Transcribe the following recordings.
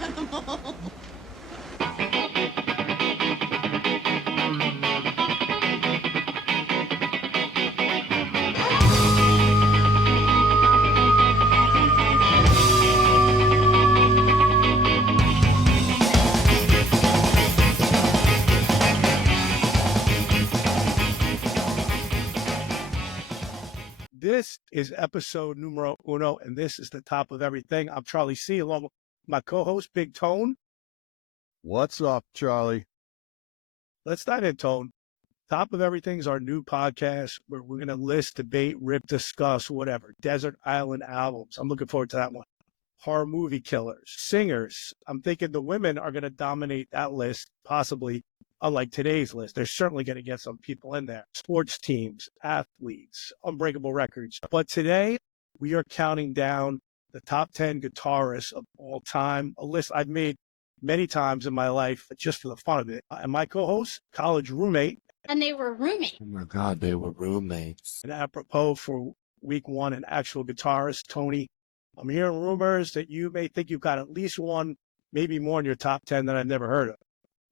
animal. This is episode numero uno, and this is the top of everything. I'm Charlie C, along with my co-host, Big Tone. What's up, Charlie? Let's dive in, Tone. Top of Everything is our new podcast where we're going to list, debate, rip, discuss, whatever. Desert Island albums. I'm looking forward to that one. Horror movie killers, singers. I'm thinking the women are going to dominate that list, possibly. Unlike today's list, they're certainly going to get some people in there. Sports teams, athletes, unbreakable records. But today, we are counting down the top 10 guitarists of all time, a list I've made many times in my life just for the fun of it. And my co-host, college roommate. And they were roommates. Oh my God, they were roommates. And apropos for week one, an actual guitarist, Tony. I'm hearing rumors that you may think you've got at least one, maybe more in your top 10 that I've never heard of.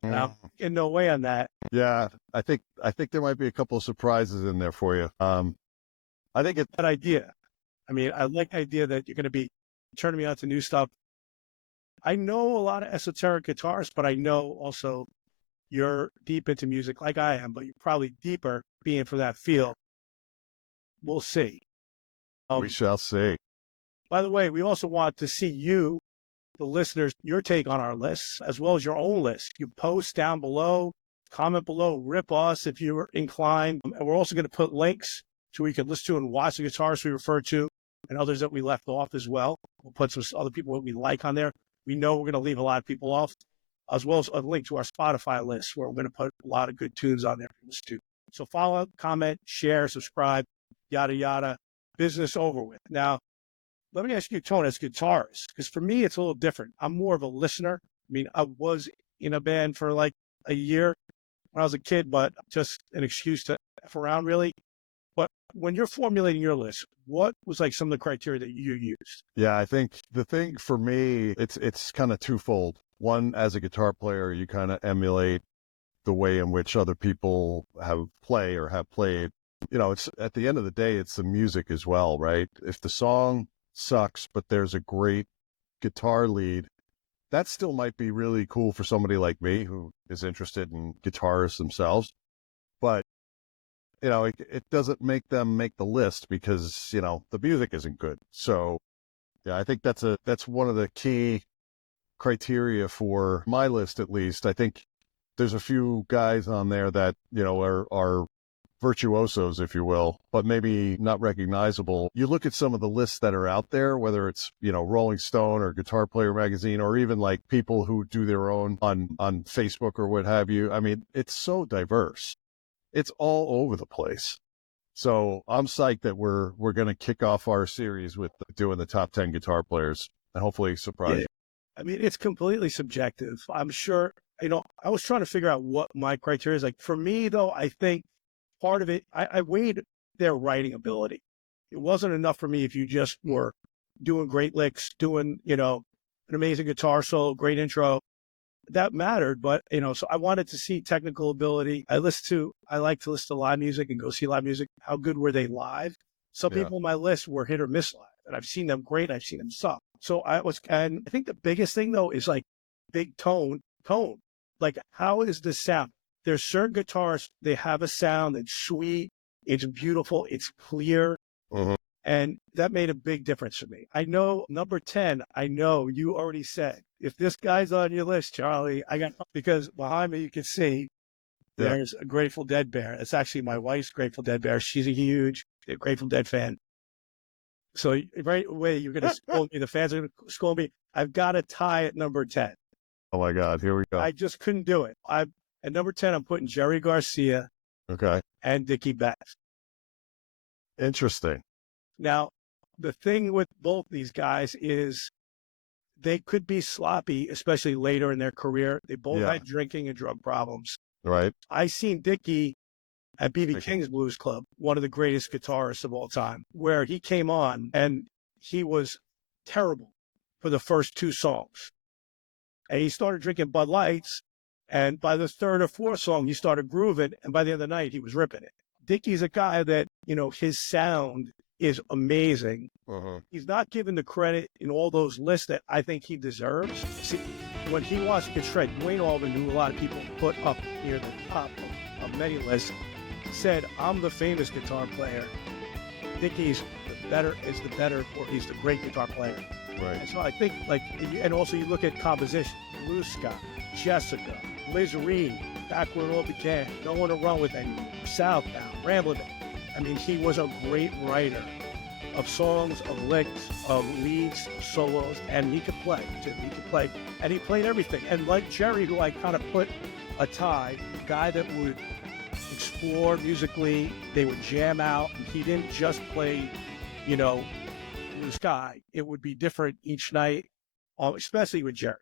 Now, in no way on that. Yeah, I think there might be a couple of surprises in there for you. I think it's That idea. I mean, I like the idea that you're going to be turning me on to new stuff. I know a lot of esoteric guitarists, but I know also you're deep into music like I am, but you're probably deeper being for that field. We'll see. we shall see. By the way, we also want to see you, the listeners, your take on our lists, as well as your own list. You post down below, comment below, rip us if you're inclined. And we're also going to put links so we can listen to and watch the guitarists we refer to and others that we left off as well. We'll put some other people that we like on there. We know we're going to leave a lot of people off, as well as a link to our Spotify list where we're going to put a lot of good tunes on there for listen to. So follow, comment, share, subscribe, yada, yada. Business over with. Now, let me ask you, Tony, as a guitarist, because for me, it's a little different. I'm more of a listener. I mean, I was in a band for like a year when I was a kid, but just an excuse to F around, really. But when you're formulating your list, what was like some of the criteria that you used? Yeah, I think the thing for me, it's kind of twofold. One, as a guitar player, you kind of emulate the way in which other people have played. You know, it's at the end of the day, it's the music as well, right? If the song sucks, but there's a great guitar lead, that still might be really cool for somebody like me who is interested in guitarists themselves. But, you know, it doesn't make them make the list because, you know, the music isn't good. So, yeah, I think that's one of the key criteria for my list, at least. I think there's a few guys on there that, you know, are virtuosos, if you will, but maybe not recognizable. You look at some of the lists that are out there, whether it's, you know, Rolling Stone or Guitar Player Magazine, or even like people who do their own on Facebook or what have you. I mean, it's so diverse. It's all over the place. So I'm psyched that we're going to kick off our series with doing the top 10 guitar players and hopefully surprise you. I mean, it's completely subjective. I'm sure, you know, I was trying to figure out what my criteria is. Like for me, though, I think part of it, I weighed their writing ability. It wasn't enough for me if you just were doing great licks, doing, you know, an amazing guitar solo, great intro. That mattered, but, you know, so I wanted to see technical ability. I like to listen to live music and go see live music. How good were they live? Some people on my list were hit or miss live, and I've seen them great. I've seen them suck. So and I think the biggest thing though is like big tone. Like, how is the sound? There's certain guitarists, they have a sound that's sweet, it's beautiful, it's clear. Mm-hmm. And that made a big difference for me. I know number 10, I know you already said, if this guy's on your list, Charlie, because behind me you can see there's a Grateful Dead bear. It's actually my wife's Grateful Dead bear. She's a huge Grateful Dead fan. So right away, you're going to scold me. The fans are going to scold me. I've got to tie at number 10. Oh my God, here we go. I just couldn't do it. At number 10, I'm putting Jerry Garcia and Dickey Beck. Interesting. Now, the thing with both these guys is they could be sloppy, especially later in their career. They both had drinking and drug problems. Right. I seen Dickey at B.B. King's Blues Club, one of the greatest guitarists of all time, where he came on and he was terrible for the first two songs. and he started drinking Bud Lights. And by the third or fourth song, he started grooving. And by the end of the night, he was ripping it. Dickey's a guy that, his sound is amazing. He's not given the credit in all those lists that I think he deserves. See, when he wants to get shred, Duane Allman, who a lot of people put up near the top of many lists, said, I'm the famous guitar player. Dickey's is the better, or he's the great guitar player. Right. And so I think, and also you look at composition, Blue Sky, Jessica, Lizarine, back when it all began, No One to Run With Anymore, Southbound, Ramblin'. I mean, he was a great writer of songs, of licks, of leads, of solos, and he could play, too. He could play, and he played everything. And like Jerry, who I kind of put a tie, a guy that would explore musically, they would jam out, and he didn't just play, Blue Sky. It would be different each night, especially with Jerry.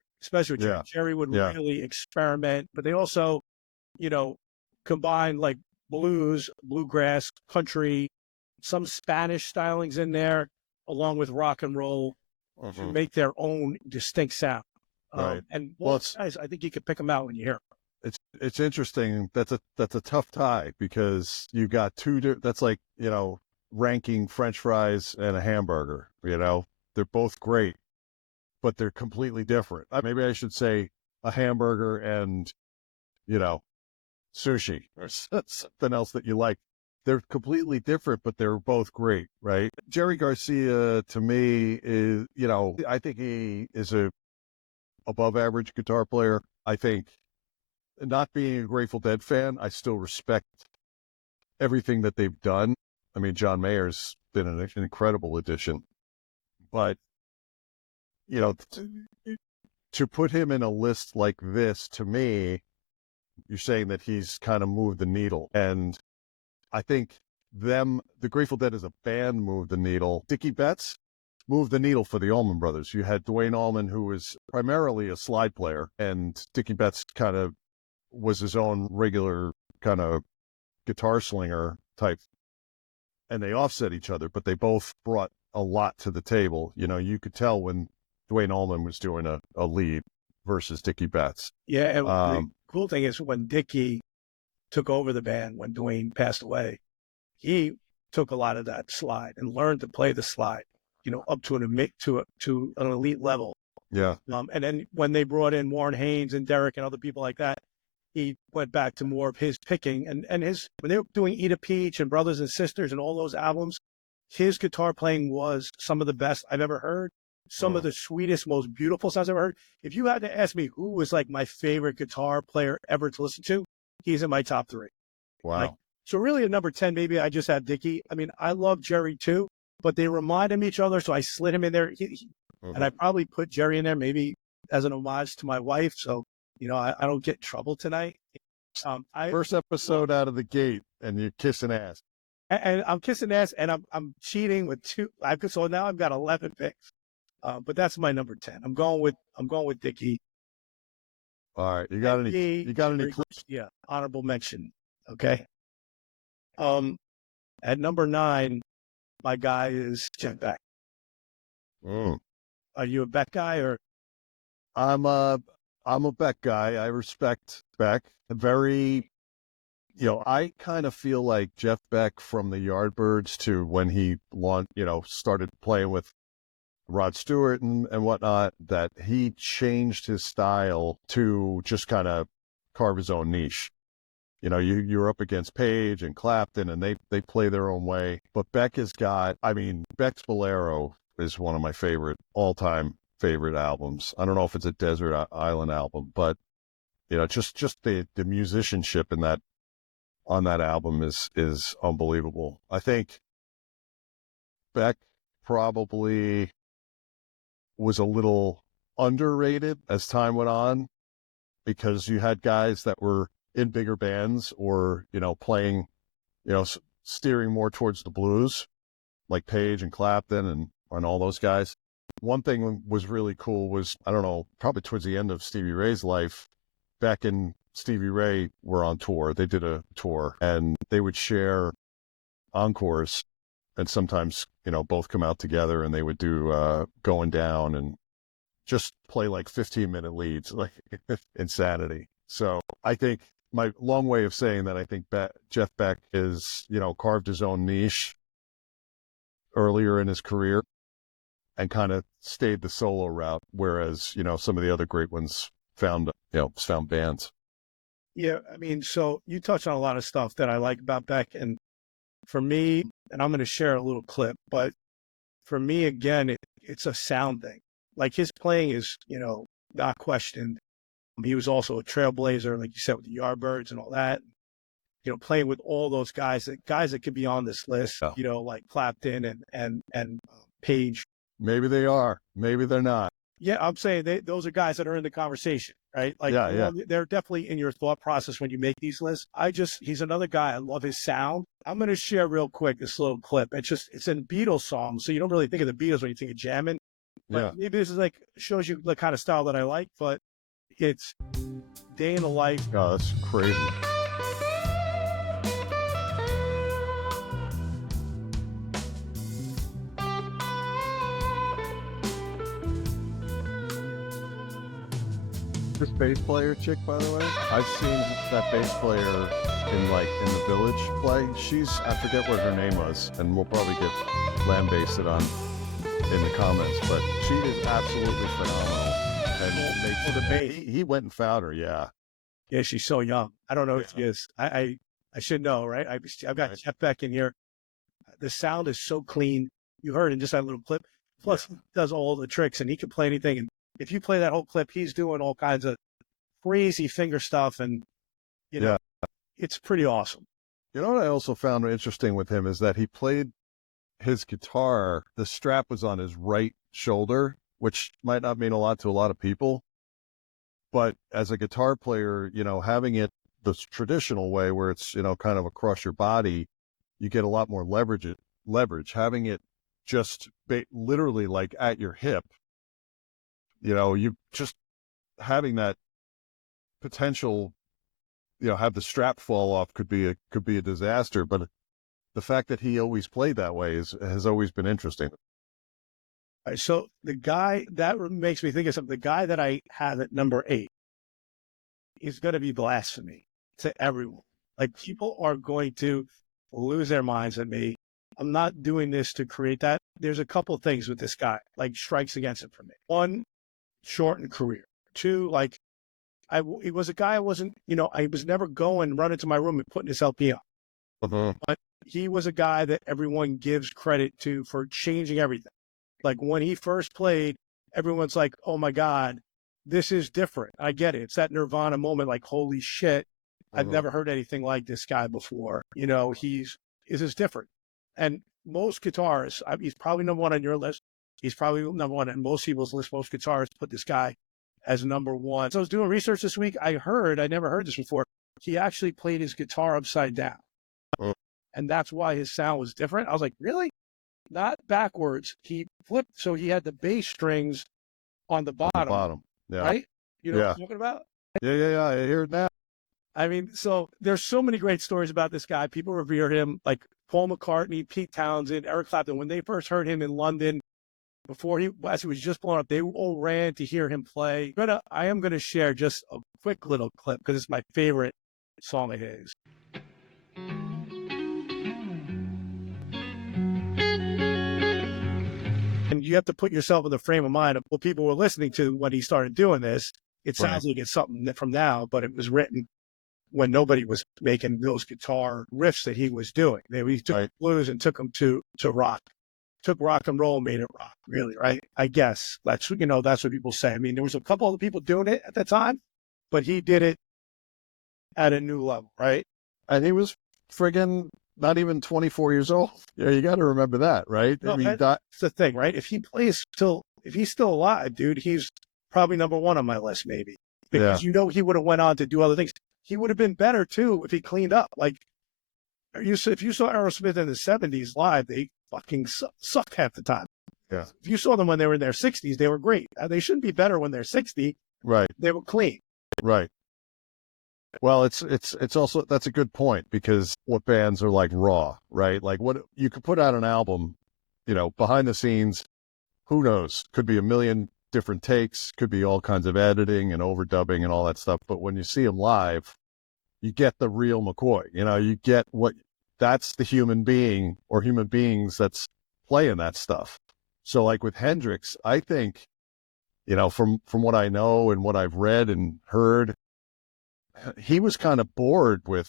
Yeah. Jerry would really experiment, but they also, combine like blues, bluegrass, country, some Spanish stylings in there, along with rock and roll, to make their own distinct sound. Right. And guys, I think you could pick them out when you hear them. It's interesting. That's a tough tie because you got that's like, ranking French fries and a hamburger, they're both great, but they're completely different. Maybe I should say a hamburger and, sushi or something else that you like. They're completely different, but they're both great, right? Jerry Garcia, to me, is, I think he is a above average guitar player. I think, not being a Grateful Dead fan, I still respect everything that they've done. I mean, John Mayer's been an incredible addition, but, to put him in a list like this, to me, you're saying that he's kind of moved the needle. And I think the Grateful Dead as a band moved the needle. Dickey Betts moved the needle for the Allman Brothers. You had Duane Allman, who was primarily a slide player, and Dickey Betts kind of was his own regular kind of guitar slinger type. And they offset each other, but they both brought a lot to the table. You could tell when Duane Allman was doing a lead versus Dickey Betts. Yeah, and the cool thing is when Dickey took over the band, when Duane passed away, he took a lot of that slide and learned to play the slide, up to an elite level. Yeah. And then when they brought in Warren Haynes and Derek and other people like that, he went back to more of his picking and when they were doing Eat a Peach and Brothers and Sisters and all those albums, his guitar playing was some of the best I've ever heard. Some of the sweetest, most beautiful sounds I've ever heard. If you had to ask me who was like my favorite guitar player ever to listen to, he's in my top 3. Wow. So really at number 10, maybe I just had Dickey. I mean, I love Jerry too, but they remind him each other. So I slid him in there and I probably put Jerry in there maybe as an homage to my wife. So, I don't get in trouble tonight. First episode out of the gate and you're kissing ass. And I'm kissing ass and I'm cheating with 2. So now I've got 11 picks. But that's my number 10. I'm going with Dickey. All right. You got any clips? Yeah. Honorable mention. Okay. At number 9, my guy is Jeff Beck. Are you a Beck guy or? I'm a Beck guy. I respect Beck. Very, I kind of feel like Jeff Beck from the Yardbirds to when he started playing with Rod Stewart and whatnot, that he changed his style to just kind of carve his own niche. You're up against Page and Clapton and they play their own way. But Beck Beck's Bolero is one of my all-time favorite albums. I don't know if it's a Desert Island album, but just the musicianship on that album is unbelievable. I think Beck probably was a little underrated as time went on because you had guys that were in bigger bands or, playing, steering more towards the blues, like Page and Clapton and all those guys. One thing was really cool was, I don't know, probably towards the end of Stevie Ray's life, Beck and Stevie Ray were on tour. They did a tour and they would share encores and sometimes, both come out together and they would do Going Down and just play like 15-minute leads, like insanity. So I think my long way of saying that, I think Jeff Beck is, carved his own niche earlier in his career and kind of stayed the solo route, whereas, some of the other great ones found bands. Yeah, I mean, so you touched on a lot of stuff that I like about Beck, and for me, and I'm going to share a little clip, but for me, again, it's a sound thing. Like his playing is, not questioned. He was also a trailblazer, like you said, with the Yardbirds and all that. Playing with all those guys that could be on this list, like Clapton and Page. Maybe they are, maybe they're not. Yeah, I'm saying those are guys that are in the conversation, right? Like, they're definitely in your thought process when you make these lists. He's another guy. I love his sound. I'm going to share real quick this little clip. It's in Beatles songs, so you don't really think of the Beatles when you think of jamming. But maybe this is shows you the kind of style that I like, but it's Day in the Life. Oh, that's crazy. This bass player chick, by the way, I've seen that bass player in the Village play. I forget what her name was, and we'll probably get lambasted on in the comments, but she is absolutely phenomenal. And the bass. He went and found her, yeah. Yeah, she's so young. I don't know if she is. I should know, right? I've got Jeff Beck in here. The sound is so clean. You heard in just that little clip. Plus, he does all the tricks, and he can play anything. And if you play that whole clip, he's doing all kinds of crazy finger stuff, and it's pretty awesome. You know what I also found interesting with him is that he played his guitar, the strap was on his right shoulder, which might not mean a lot to a lot of people. But as a guitar player, having it the traditional way where it's, kind of across your body, you get a lot more leverage. Having it just literally like at your hip, you just having that potential, have the strap fall off could be a disaster. But the fact that he always played that way has always been interesting. All right, so the guy that makes me think of something, the guy that I have at number 8 is going to be blasphemy to everyone. Like, people are going to lose their minds at me. I'm not doing this to create that. There's a couple of things with this guy, like strikes against it for me. 1, shortened career. 2, he was a guy I wasn't, I was never going run into my room and putting his LP on. But he was a guy that everyone gives credit to for changing everything. Like, when he first played, everyone's like, oh my God, this is different. I get it. It's that Nirvana moment, like, holy shit, I've never heard anything like this guy before. This is different. And most guitarists, he's probably number 1 on your list. He's probably number 1 on most people's list. Most guitarists put this guy as number 1. So I was doing research this week. I never heard this before. He actually played his guitar upside down. And that's why his sound was different. I was like, really? Not backwards. He flipped, so he had the bass strings on the bottom. Yeah. Right? You know what I'm talking about? Yeah. I hear it now. I mean, so there's so many great stories about this guy. People revere him, like Paul McCartney, Pete Townsend, Eric Clapton. When they first heard him in London, as he was just blowing up, they all ran to hear him play. But I am going to share just a quick little clip because it's my favorite song of his. And you have to put yourself in the frame of mind of what people were listening to when he started doing this. It sounds like it's something from now, but it was written when nobody was making those guitar riffs that he was doing. He took blues and took them to rock. Took rock and roll and made it rock, really, right? I guess that's what people say. I mean, there was a couple other people doing it at the time, but he did it at a new level, right? And he was friggin' not even 24 years old. You got to remember that, right? No, that's the thing, right? If he's still alive, dude, he's probably number 1 on my list, maybe. Because he would have went on to do other things. He would have been better too if he cleaned up. Like, if you saw Aerosmith in the 70s live, they fucking sucked half the time. Yeah. If you saw them when they were in their 60s, they were great. They shouldn't be better when they're 60. Right. They were clean. Right. Well, it's also, that's a good point, because what bands are like raw, right? Like, what you could put out an album, behind the scenes, who knows? Could be a million different takes, could be all kinds of editing and overdubbing and all that stuff. But when you see him live, you get the real McCoy. You get that's the human being or human beings that's playing that stuff. So like with Hendrix, I think, from what I know and what I've read and heard, he was kind of bored with,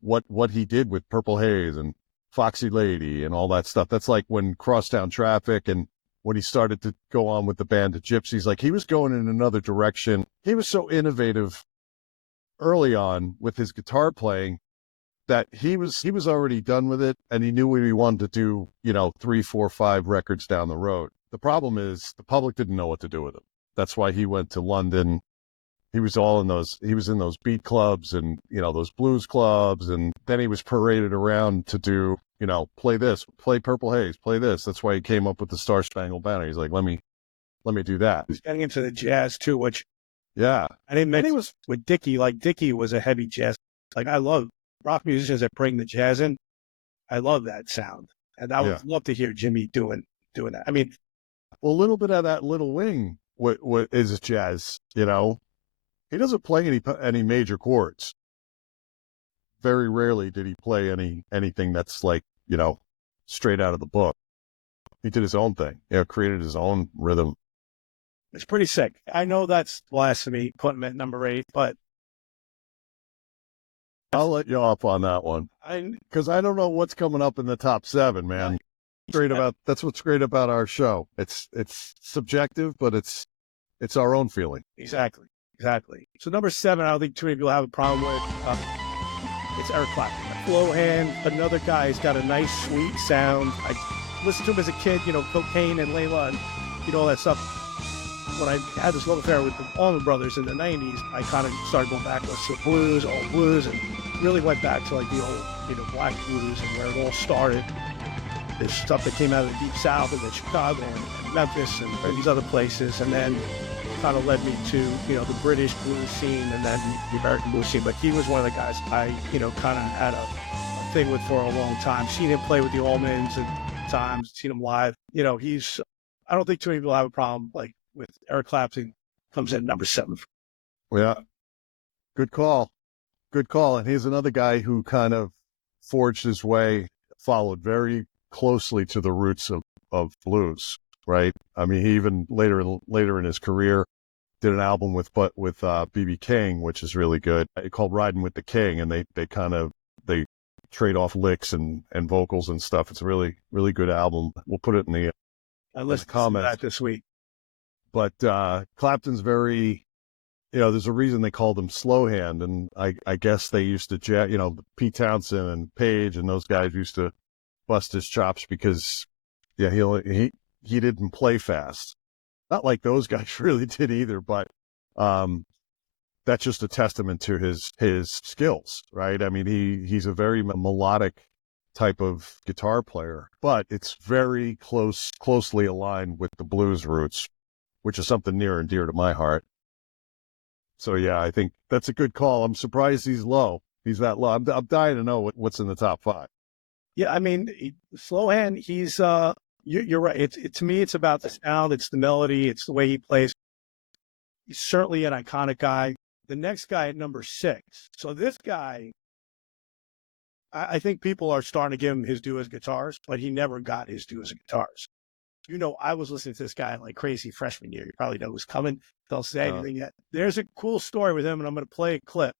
what he did with Purple Haze and Foxy Lady and all that stuff. That's like when Crosstown Traffic and when he started to go on with the band of Gypsies, like he was going in another direction. He was so innovative early on with his guitar playing that he was already done with it, and he knew what he wanted to do, 3, 4, 5 records down the road. The problem is the public didn't know what to do with him. That's why he went to London. He was in those beat clubs and, those blues clubs. And then he was paraded around to do, play this, play Purple Haze, play this. That's why he came up with the Star Spangled Banner. He's like, let me do that. He's getting into the jazz too, which, yeah. I didn't mention was with Dickey. Like Dickey was a heavy jazz. Like I love rock musicians that bring the jazz in. I love that sound. And I would love to hear Jimi doing that. I mean, well, a little bit of that Little Wing, what is jazz, He doesn't play any major chords. Very rarely did he play anything that's like, straight out of the book. He did his own thing, created his own rhythm. It's pretty sick. I know that's blasphemy, putting him at number 8, but I'll let you off on that one. Because I don't know what's coming up in the top 7, man. That's what's great about our show. It's subjective, but it's our own feeling. Exactly. So number 7, I don't think too many people have a problem with. It's Eric Clapton. Slowhand, another guy who's got a nice, sweet sound. I listened to him as a kid, Cocaine and Layla and, all that stuff. When I had this love affair with the Allman Brothers in the 90s, I kind of started going back to blues, old blues, and really went back to like the old, black blues and where it all started. There's stuff that came out of the Deep South and then Chicago and Memphis and these other places, and then kind of led me to, the British blues scene and then the American blues scene. But he was one of the guys I, kind of had a thing with for a long time. Seen him play with the Allmans at times, seen him live. I don't think too many people have a problem like with Eric Clapton. Comes in at number 7. Yeah. Good call. And he's another guy who kind of forged his way, followed very closely to the roots of blues, right? I mean, he even later in his career did an album with B.B. King, which is really good, called Riding with the King, and they trade off licks and vocals and stuff. It's a really, really good album. We'll put it in the comments that this week. But Clapton's very, there's a reason they called him Slowhand, and I guess they used to, Pete Townshend and Page and those guys used to bust his chops because, he didn't play fast. Not like those guys really did either, but that's just a testament to his skills, right? I mean, he's a very melodic type of guitar player, but it's very closely aligned with the blues roots, which is something near and dear to my heart. So yeah, I think that's a good call. I'm surprised he's low. He's that low. I'm dying to know what's in the top 5. Yeah, I mean, Slowhand, he's you're right. To me, it's about the sound, it's the melody, it's the way he plays. He's certainly an iconic guy. The next guy at number 6. So this guy, I think people are starting to give him his due as guitars, but he never got his due as a guitarist. I was listening to this guy like crazy freshman year. You probably know who's coming. Don't say anything yet. There's a cool story with him, and I'm going to play a clip.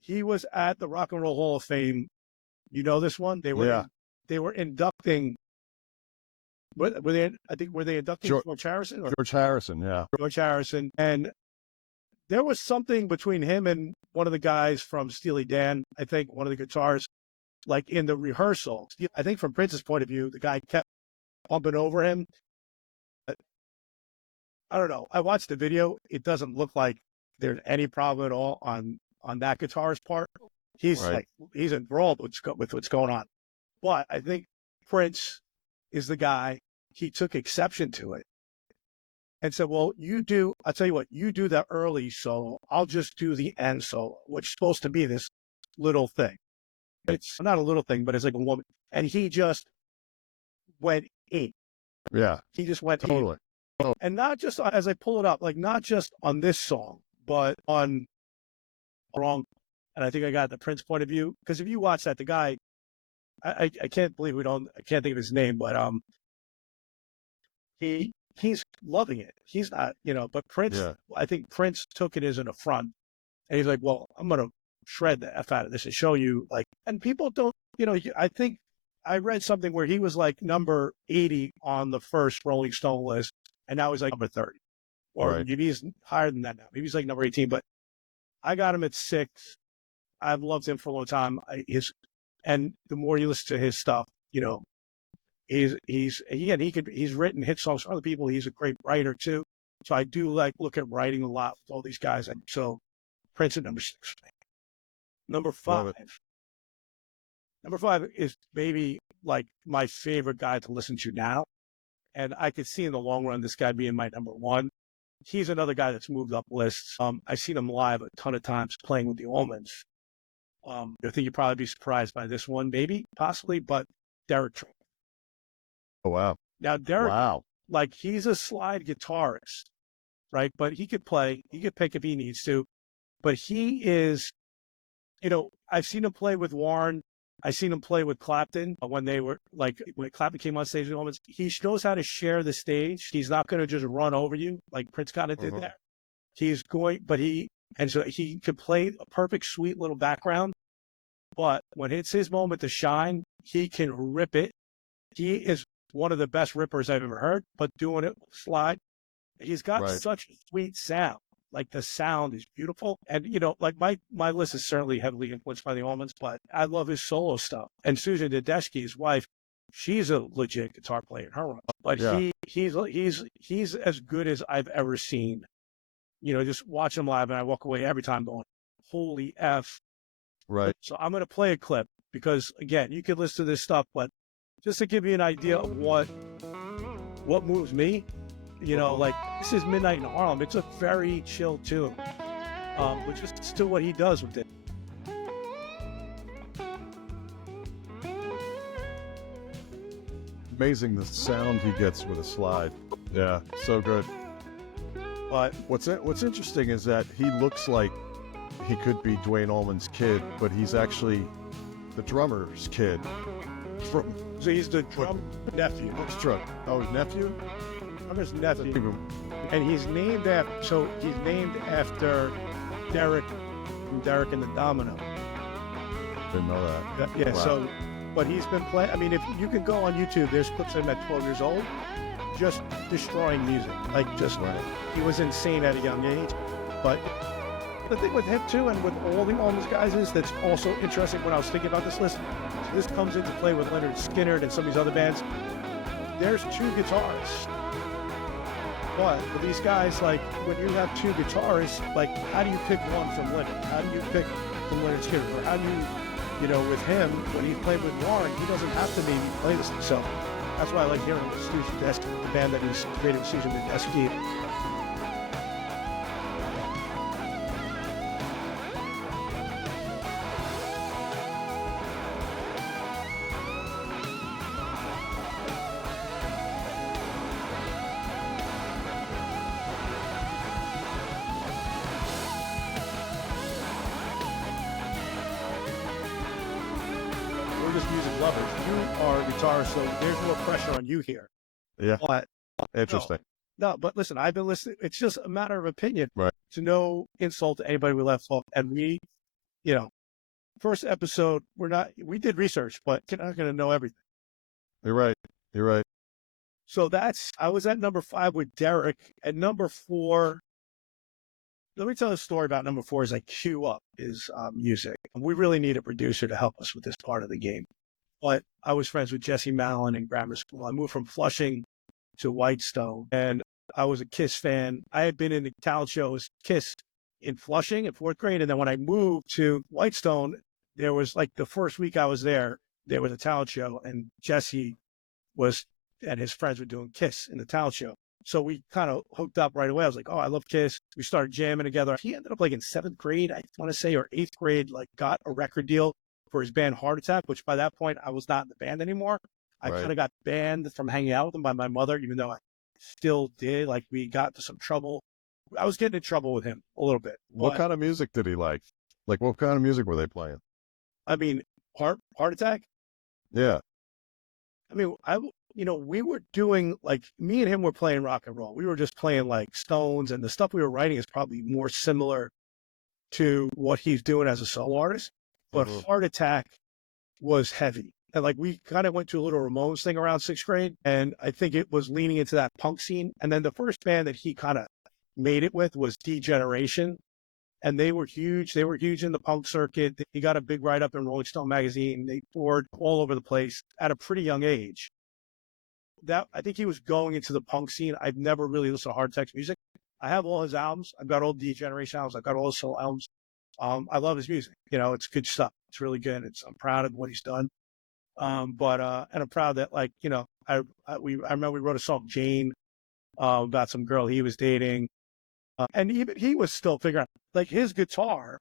He was at the Rock and Roll Hall of Fame. You know this one? They were inducting. Were they inducting George Harrison? George Harrison, yeah. George Harrison. And there was something between him and one of the guys from Steely Dan, I think, one of the guitars, like in the rehearsal. I think from Prince's point of view, the guy kept bumping over him. I don't know. I watched the video. It doesn't look like there's any problem at all on that guitarist part. He's he's enthralled with what's going on. But I think Prince is the guy. He took exception to it and said, well, I'll tell you what, you do the early solo. I'll just do the end solo, which is supposed to be this little thing. It's not a little thing, but it's like a woman. And he just went in. Yeah. He just went totally. And not just as I pull it up, like not just on this song, but on wrong. And I think I got the Prince point of view, because if you watch that, the guy, I can't believe I can't think of his name, but he's loving it. He's not, but Prince, I think Prince took it as an affront, and he's like, well, I'm gonna shred the F out of this and show you, like, and people don't, I think I read something where he was like number 80 on the first Rolling Stone list, and now he's like number 30, or maybe he's higher than that now. Maybe he's like number 18, but I got him at 6. I've loved him for a long time. And the more you listen to his stuff, he's written hit songs for other people. He's a great writer too. So I do look at writing a lot with all these guys. And so Prince at number 6. Number 5. Number 5 is maybe like my favorite guy to listen to now. And I could see in the long run this guy being my number 1. He's another guy that's moved up lists. I've seen him live a ton of times playing with the Allmans. I think you'd probably be surprised by this one, maybe, possibly, but Derek Trucks. Oh, wow. Now, Derek, he's a slide guitarist, right? But he could play, he could pick if he needs to, but he is, I've seen him play with Warren. I've seen him play with Clapton when Clapton came on stage with Allmans. He knows how to share the stage. He's not going to just run over you like Prince kind of did there. He's going, so he could play a perfect, sweet little background. But when it's his moment to shine, he can rip it. He is one of the best rippers I've ever heard, but doing it slide. He's got such a sweet sound. Like the sound is beautiful. And, my list is certainly heavily influenced by the Allmans, but I love his solo stuff. And Susan Tedeschi, his wife, she's a legit guitar player in her own. But he's as good as I've ever seen. Just watch him live, and I walk away every time going, holy F. Right. So I'm going to play a clip because, again, you can listen to this stuff, but just to give you an idea of what moves me, this is Midnight in Harlem. It's a very chill tune, which is still what he does with it. Amazing the sound he gets with a slide. Yeah, so good. But what's interesting is that he looks like he could be Duane Allman's kid, but he's actually the drummer's kid. So he's the drum nephew. What's Truck? Oh, his nephew? Drummer's nephew. And he's named after Derek from Derek and the Domino. Didn't know that. Yeah, wow. So, but he's been playing, if you can go on YouTube, there's clips of him at 12 years old, just destroying music. He was insane at a young age. But the thing with him too, and with all these guys that's also interesting when I was thinking about this list, so this comes into play with Leonard Skinner and some of these other bands. There's 2 guitarists. But for these guys, when you have 2 guitarists, how do you pick one from Leonard? How do you pick from Leonard Skinner? Or how do you, with him, when he's playing with Warren, he doesn't have to maybe play this himself. That's why I like hearing Susan Tedeschi, the band that he's created with Susan Tedeschi. Music lovers. You are a guitarist, so there's more pressure on you here. Yeah. But, interesting. No, but listen, I've been listening. It's just a matter of opinion. Right. To no insult to anybody we left off. And we, first episode, we did research, but you're not going to know everything. You're right. So I was at number 5 with Derek. At number 4, let me tell a story about number 4 as I queue up his music. We really need a producer to help us with this part of the game. But I was friends with Jesse Mallon in grammar school. I moved from Flushing to Whitestone, and I was a Kiss fan. I had been in the talent shows Kiss in Flushing in 4th grade, and then when I moved to Whitestone, there was the first week I was there was a talent show, and Jesse and his friends were doing Kiss in the talent show. So we kind of hooked up right away. I was like, oh, I love Kiss. We started jamming together. He ended up in 7th grade, I want to say, or 8th grade, got a record deal for his band Heart Attack, which by that point I was not in the band anymore. I kind of got banned from hanging out with him by my mother, even though still did. Like we got into some trouble. I was getting in trouble with him a little bit. What But, kind of music did he like? Like, what kind of music were they playing? I mean, heart attack. Yeah. I mean, we were doing like me and him were playing rock and roll. We were just playing like Stones, and the stuff we were writing is probably more similar to what he's doing as a solo artist. But Heart Attack was heavy. And like we kind of went to a little Ramones thing around 6th grade, and I think it was leaning into that punk scene. And then the first band that he kind of made it with was D-Generation, and they were huge. They were huge in the punk circuit. He got a big write-up in Rolling Stone magazine. They toured all over the place at a pretty young age. That I think he was going into the punk scene. I've never really listened to Hard Tech's music. I have all his albums. I've got all D-Generation albums. I've got all his solo albums. I love his music. It's good stuff. It's really good. I'm proud of what he's done. And I'm proud that I remember we wrote a song, Jane, about some girl he was dating. And even he was still figuring out, like, his guitar,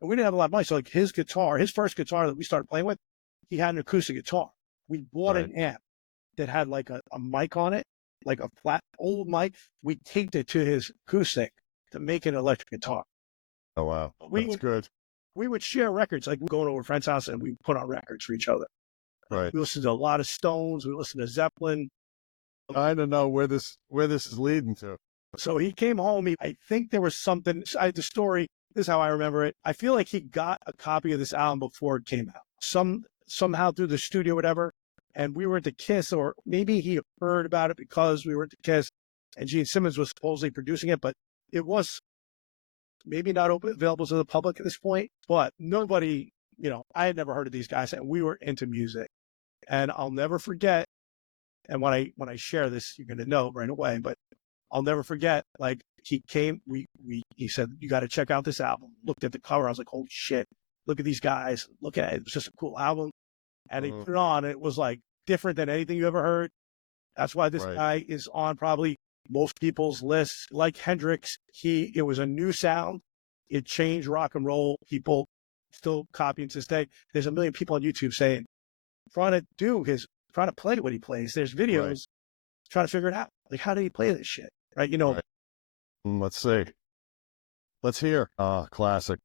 and we didn't have a lot of money, so like his first guitar that we started playing with, he had an acoustic guitar. We bought an amp that had like a mic on it, like a flat old mic. We taped it to his acoustic to make an electric guitar. Oh, wow. That's good. We would share records, like going over a friend's house and we put on records for each other. Right. We listened to a lot of Stones. We listened to Zeppelin. I don't know where this is leading to. So he came home. I think there was something. The story, this is how I remember it. I feel like he got a copy of this album before it came out. Somehow through the studio, whatever. And we were into Kiss, or maybe he heard about it because we were into Kiss, and Gene Simmons was supposedly producing it, but it was maybe not available to the public at this point. But nobody, I had never heard of these guys, and we were into music. And I'll never forget. And when I share this, you're going to know right away. But I'll never forget. Like he came, he said, "You got to check out this album." Looked at the cover. I was like, "Holy shit! Look at these guys. Look at it. It was just a cool album." And he put it on. And it was like different than anything you ever heard. That's why this guy is on probably most people's lists. Like Hendrix, it was a new sound. It changed rock and roll. People still copying to this day. There's a million people on YouTube saying, trying to play what he plays. There's videos trying to figure it out. Like, how did he play this shit? Right? Let's see. Let's hear. Classic.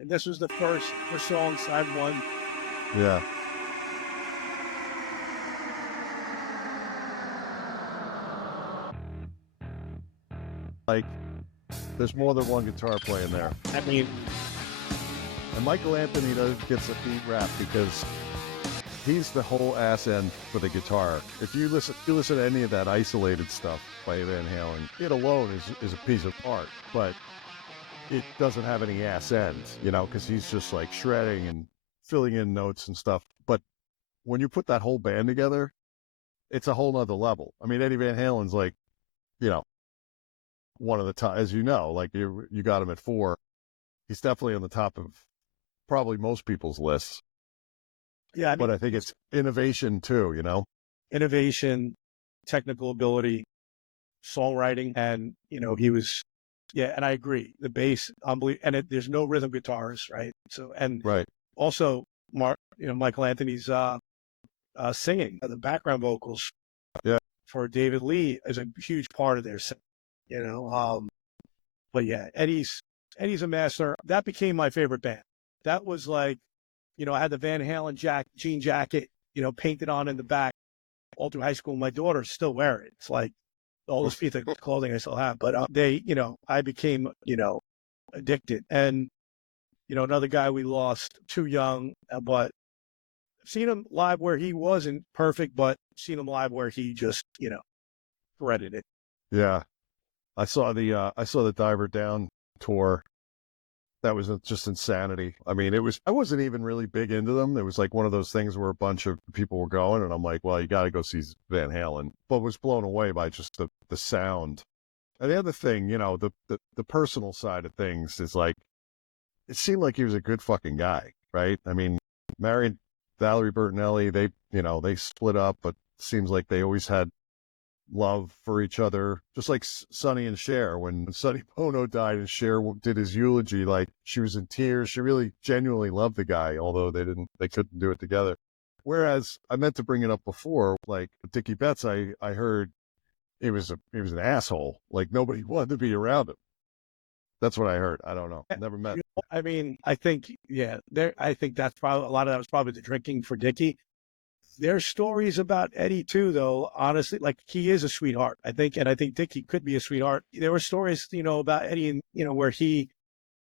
And this was the first song, side one. Yeah. Like, there's more than one guitar playing there. I mean, and Michael Anthony gets a beat rap because he's the whole ass end for the guitar. If you listen to any of that isolated stuff by Van Halen, it alone is a piece of art, but it doesn't have any ass ends, because he's just like shredding and filling in notes and stuff. But when you put that whole band together, it's a whole nother level. I mean, Eddie Van Halen's like, one of the top, as you know, like you got him at 4. He's definitely on the top of probably most people's lists. Yeah, but I think it's innovation too, Innovation, technical ability, songwriting, and he was, and I agree. The bass, unbelievable, and there's no rhythm guitars, right? So also, Michael Anthony's singing, the background vocals, for David Lee is a huge part of their set, But yeah, Eddie's a master. That became my favorite band. That was like, I had the Van Halen jean jacket, painted on in the back all through high school. My daughters still wear it. It's like all this piece of clothing I still have. But I became, addicted. And, another guy we lost too young, but I've seen him live where he wasn't perfect, but seen him live where he just, shredded it. Yeah. I saw the Diver Down tour. That was just insanity. I mean, I wasn't even really big into them. It was like one of those things where a bunch of people were going, and I'm like, well, you got to go see Van Halen. But was blown away by just the sound. And the other thing, the personal side of things is like, it seemed like he was a good fucking guy, right? I mean, married Valerie Bertinelli, they split up, but it seems like they always had love for each other, just like Sonny and Cher. When Sonny Bono died and Cher did his eulogy, like she was in tears. She really genuinely loved the guy, although they couldn't do it together. Whereas I meant to bring it up before, like Dickey Betts, I heard he was an asshole. Like nobody wanted to be around him. That's what I heard. I don't know. Never met. I mean, I think, I think that's probably, a lot of that was probably the drinking for Dickey. There's stories about Eddie too, though, honestly, like he is a sweetheart, I think. And I think Dickey could be a sweetheart. There were stories, about Eddie and, where he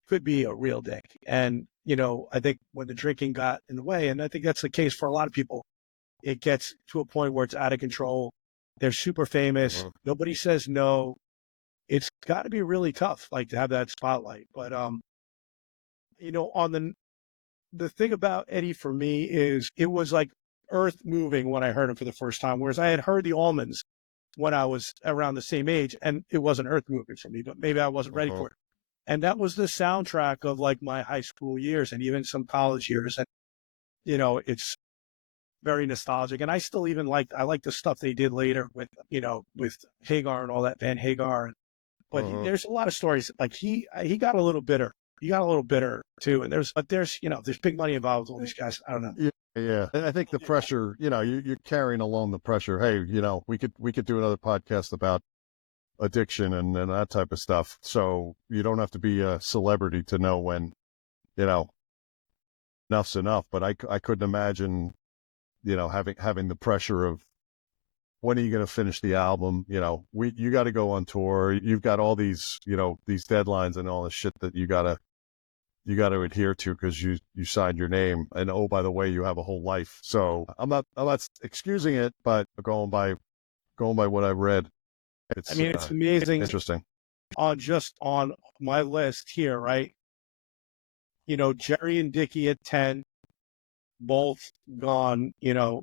could be a real dick. And, I think when the drinking got in the way, and I think that's the case for a lot of people, it gets to a point where it's out of control. They're super famous. Nobody says no. It's got to be really tough, like to have that spotlight. But, on the thing about Eddie for me is it was like earth moving when I heard him for the first time, whereas I had heard the Allmans when I was around the same age, and it wasn't earth moving for me, but maybe I wasn't ready for it. And that was the soundtrack of like my high school years and even some college years. And, it's very nostalgic. And I still even I like the stuff they did later with, with Hagar and all that, Van Hagar. But there's a lot of stories. Like he got a little bitter. He got a little bitter too. And there's big money involved with all these guys. I don't know. Yeah. And I think the pressure, you're carrying along the pressure. Hey, we could do another podcast about addiction and that type of stuff. So you don't have to be a celebrity to know when, enough's enough. But I couldn't imagine, having the pressure of when are you going to finish the album? You got to go on tour. You've got all these, these deadlines and all this shit that you got to adhere to because you signed your name. And oh, by the way, you have a whole life. So I'm not excusing it, but going by what I've read. It's amazing. Interesting. On my list here, right? Jerry and Dickey at 10, both gone,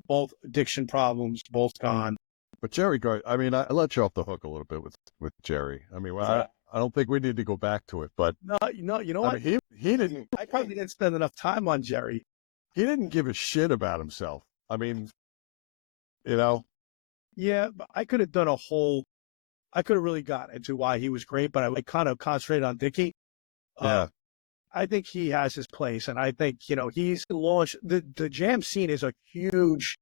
both addiction problems, both gone. But Jerry, I let you off the hook a little bit with Jerry. I don't think we need to go back to it, but no, you know what? He didn't. I probably didn't spend enough time on Jerry. He didn't give a shit about himself. Yeah, but I could have really got into why he was great, but I kind of concentrated on Dickey. Yeah. I think he has his place, and I think, he's launched, the jam scene is a huge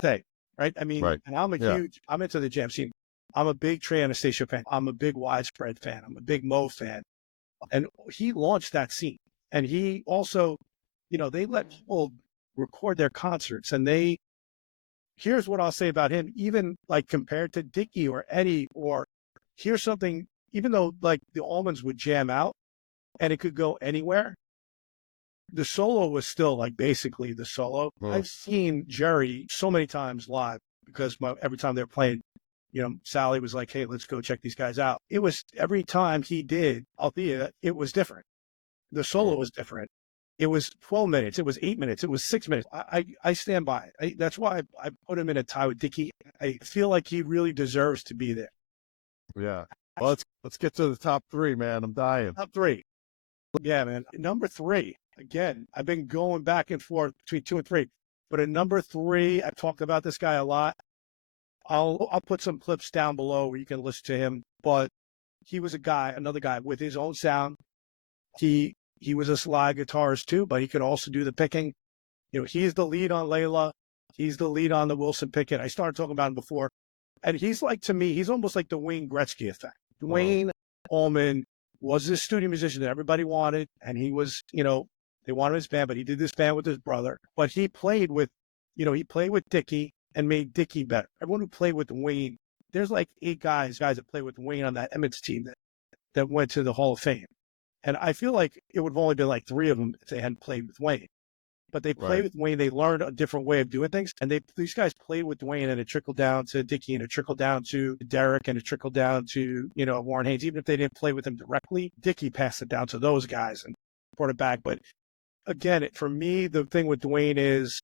thing, right? right. And I'm I'm into the jam scene. I'm a big Trey Anastasio fan. I'm a big Widespread fan. I'm a big Mo fan. And he launched that scene. And he also, they let people record their concerts, and here's what I'll say about him, even like compared to Dickey or Eddie, or here's something, even though like the Allmans would jam out and it could go anywhere, the solo was still like basically the solo. I've seen Jerry so many times live because every time they were playing, Sally was like, hey, let's go check these guys out. It was every time he did Althea, it was different. The solo was different. It was 12 minutes. It was 8 minutes. It was 6 minutes. I stand by it. That's why I put him in a tie with Dickey. I feel like he really deserves to be there. Yeah. Well, let's get to the top three, man. I'm dying. Top three. Yeah, man. Number three. Again, I've been going back and forth between 2 and 3. But at number 3, I've talked about this guy a lot. I'll put some clips down below where you can listen to him. But he was another guy with his own sound. He was a slide guitarist too, but he could also do the picking. He's the lead on Layla. He's the lead on the Wilson Pickett. I started talking about him before. And he's like, to me, he's almost like the Wayne Gretzky effect. Duane Allman was this studio musician that everybody wanted. And he was, they wanted his band, but he did this band with his brother. But he played with Dickey and made Dickey better. Everyone who played with Wayne, there's like 8 guys that played with Wayne on that Emmets team that went to the Hall of Fame. And I feel like it would have only been like 3 of them if they hadn't played with Wayne. But they played with Wayne. They learned a different way of doing things. And these guys played with Duane, and it trickled down to Dickey, and it trickled down to Derek, and it trickled down to, Warren Haynes. Even if they didn't play with him directly, Dickey passed it down to those guys and brought it back. But again, for me, the thing with Duane is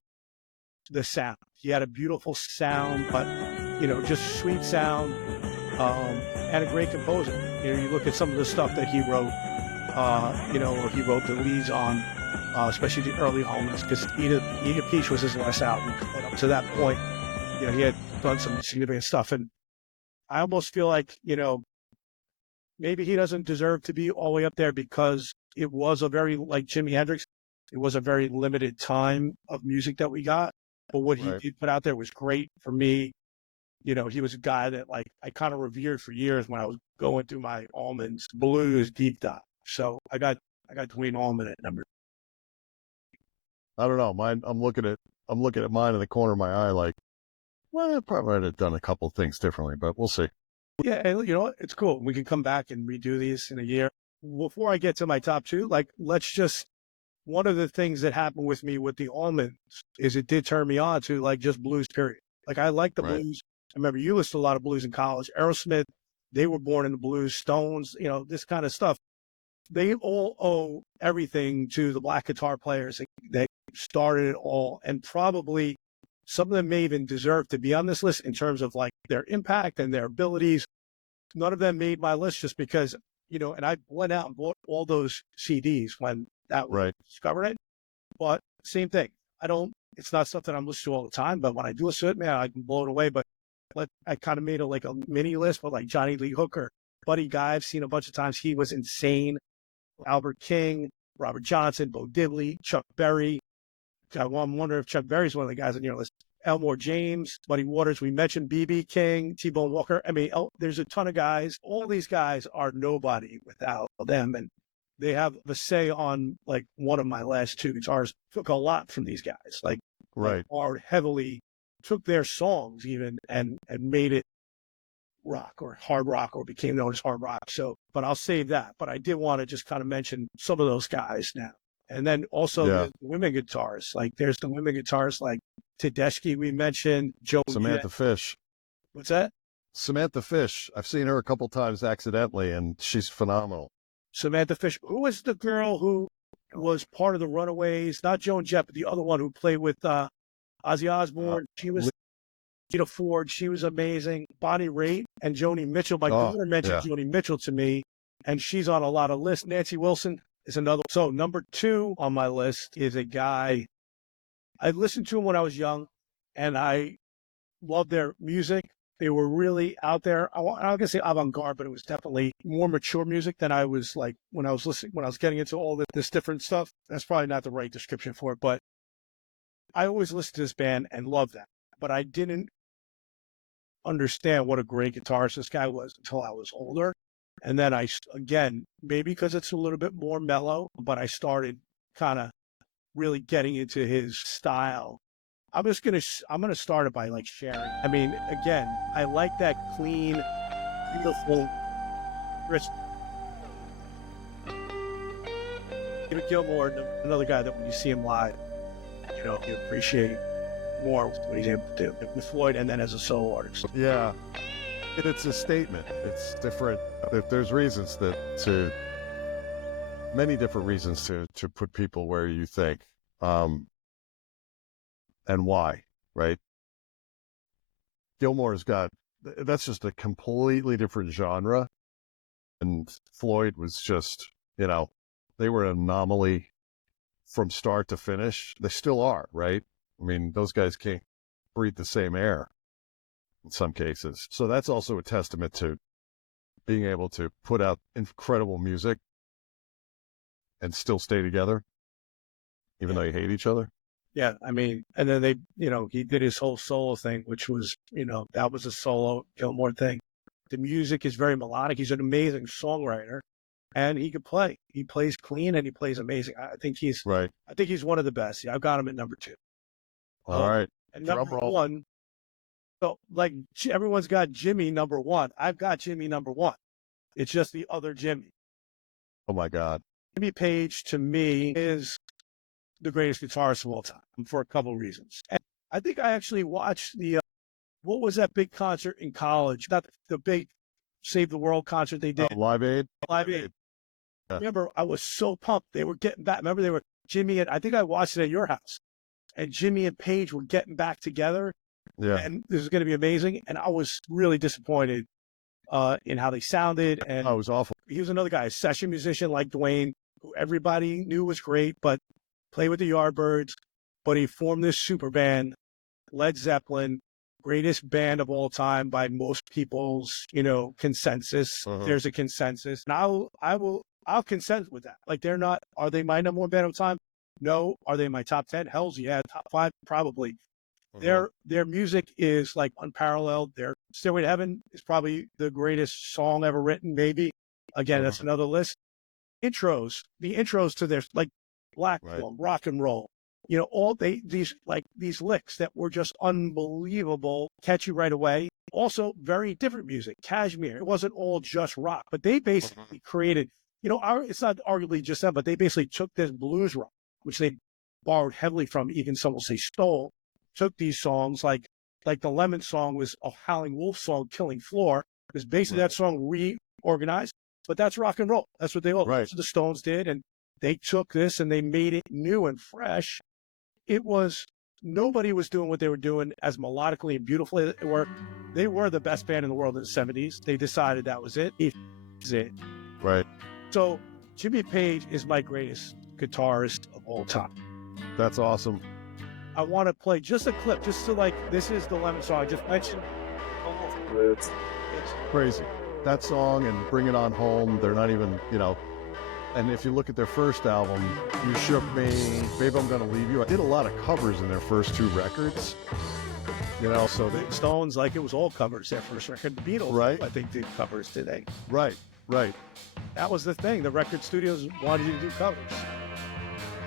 the sound. He had a beautiful sound, but, just sweet sound, and a great composer. You look at some of the stuff that he wrote, or he wrote the leads on, especially the early Allmans, because Edith Peach was his last album. And up to that point, he had done some significant stuff. And I almost feel like, maybe he doesn't deserve to be all the way up there because it was a very, like Jimi Hendrix, it was a very limited time of music that we got. But what he did put out there was great for me. he was a guy that like I kind of revered for years when I was going through my Allman's blues deep dive. So I got Duane Allman at number. I don't know. Mine. I'm looking at mine in the corner of my eye, like, well, I probably would have done a couple things differently, but we'll see. Yeah, and you know what? It's cool. We can come back and redo these in a year. Before I get to my top two, like, one of the things that happened with me with the Allmans is it did turn me on to like just blues, period. Like I like the Right. blues. I remember you listened to a lot of blues in college. Aerosmith, they were born in the blues. Stones, this kind of stuff. They all owe everything to the black guitar players that started it all. And probably some of them may even deserve to be on this list in terms of like their impact and their abilities. None of them made my list just because, and I went out and bought all those CDs when that was discovered it. But same thing. It's not something I'm listening to all the time, but when I do listen to it, man, I can blow it away. But I kind of made a mini list with like Johnny Lee Hooker, Buddy Guy, I've seen a bunch of times. He was insane. Albert King, Robert Johnson, Bo Diddley, Chuck Berry. I'm wondering if Chuck Berry's one of the guys on your list. Elmore James, Buddy Waters. We mentioned B.B. King, T-Bone Walker. I mean, there's a ton of guys. All these guys are nobody without them. And they have a say on like one of my last two guitars. Took a lot from these guys. Like, are heavily took their songs even and made it rock or hard rock or became known as hard rock. So, but I'll save that. But I did want to just kind of mention some of those guys now. And then also the women guitarists. Like there's the women guitarists like Tedeschi we mentioned, Samantha Fish. What's that? Samantha Fish. I've seen her a couple times accidentally, and she's phenomenal. Samantha Fish. Who was the girl who was part of the Runaways? Not Joan Jett, but the other one who played with Ozzy Osbourne. She was Lita Ford. She was amazing. Bonnie Raitt and Joni Mitchell. My daughter mentioned Joni Mitchell to me, and she's on a lot of lists. Nancy Wilson is another. So number 2 on my list is a guy. I listened to him when I was young, and I loved their music. They were really out there. I'm not gonna say avant-garde, but it was definitely more mature music than I was like when I was getting into all this different stuff. That's probably not the right description for it, but I always listened to this band and loved that. But I didn't understand what a great guitarist this guy was until I was older. And then again, maybe because it's a little bit more mellow, but I started kind of really getting into his style. I'm going to start it by like sharing. I mean, again, I like that clean, beautiful, crisp. David Gilmour, another guy that when you see him live, you appreciate more what he's able to do with Floyd and then as a solo artist. Yeah. It's a statement. It's different. There's reasons many different reasons to put people where you think, and why, right? Gilmour's that's just a completely different genre. And Floyd was just, they were an anomaly from start to finish. They still are, right? I mean, those guys can't breathe the same air in some cases. So that's also a testament to being able to put out incredible music and still stay together, even though you hate each other. Yeah, I mean, and then he did his whole solo thing, which was, that was a solo Gilmour thing. The music is very melodic. He's an amazing songwriter, and he could play. He plays clean and he plays amazing. I think he's right. I think he's one of the best. Yeah, I've got him at number 2. All right. And number 1. So, like, everyone's got Jimi number 1. I've got Jimi number 1. It's just the other Jimi. Oh my God. Jimmy Page to me is the greatest guitarist of all time for a couple of reasons. And I think I actually watched what was that big concert in college? Not the big Save the World concert they did. Live Aid? Live Aid. Yeah. Remember, I was so pumped. They were getting back. Remember, they were Jimmy and I think I watched it at your house. And Jimmy and Page were getting back together. Yeah. And this was going to be amazing. And I was really disappointed in how they sounded. And it was awful. He was another guy, a session musician like Duane, who everybody knew was great, but played with the Yardbirds. But he formed this super band, Led Zeppelin, greatest band of all time by most people's, consensus. There's a consensus. And I'll consent with that. Like are they my number 1 band of all time? No. Are they my top 10? Hell's yeah. Top 5, probably. Their music is like unparalleled. Their Stairway to Heaven is probably the greatest song ever written, maybe. Again, that's another list. The intros to their, like, Black Film, Rock and Roll, all these licks that were just unbelievable, catch you right away. Also, very different music. Kashmir, it wasn't all just rock, but they basically created, it's not arguably just them, but they basically took this blues rock, which they borrowed heavily from, even some will say stole, took these songs like the Lemon song was a Howling Wolf song, Killing Floor, because basically that song reorganized, but that's rock and roll. That's what they all, that's what the Stones did. And they took this and they made it new and fresh. Nobody was doing what they were doing as melodically and beautifully. They were the best band in the world in the 70s. They decided that was it. It's it. Right. So Jimmy Page is my greatest guitarist of all time. That's awesome. I want to play just a clip, just to this is the Lemon song I just mentioned. It's crazy. That song and Bring It On Home, they're not even, and if you look at their first album, You Shook Me, Babe, I'm Gonna Leave You, I did a lot of covers in their first 2 records, so the Stones, it was all covers, their first record. The Beatles, I think, did covers today. Right. That was the thing. The record studios wanted you to do covers.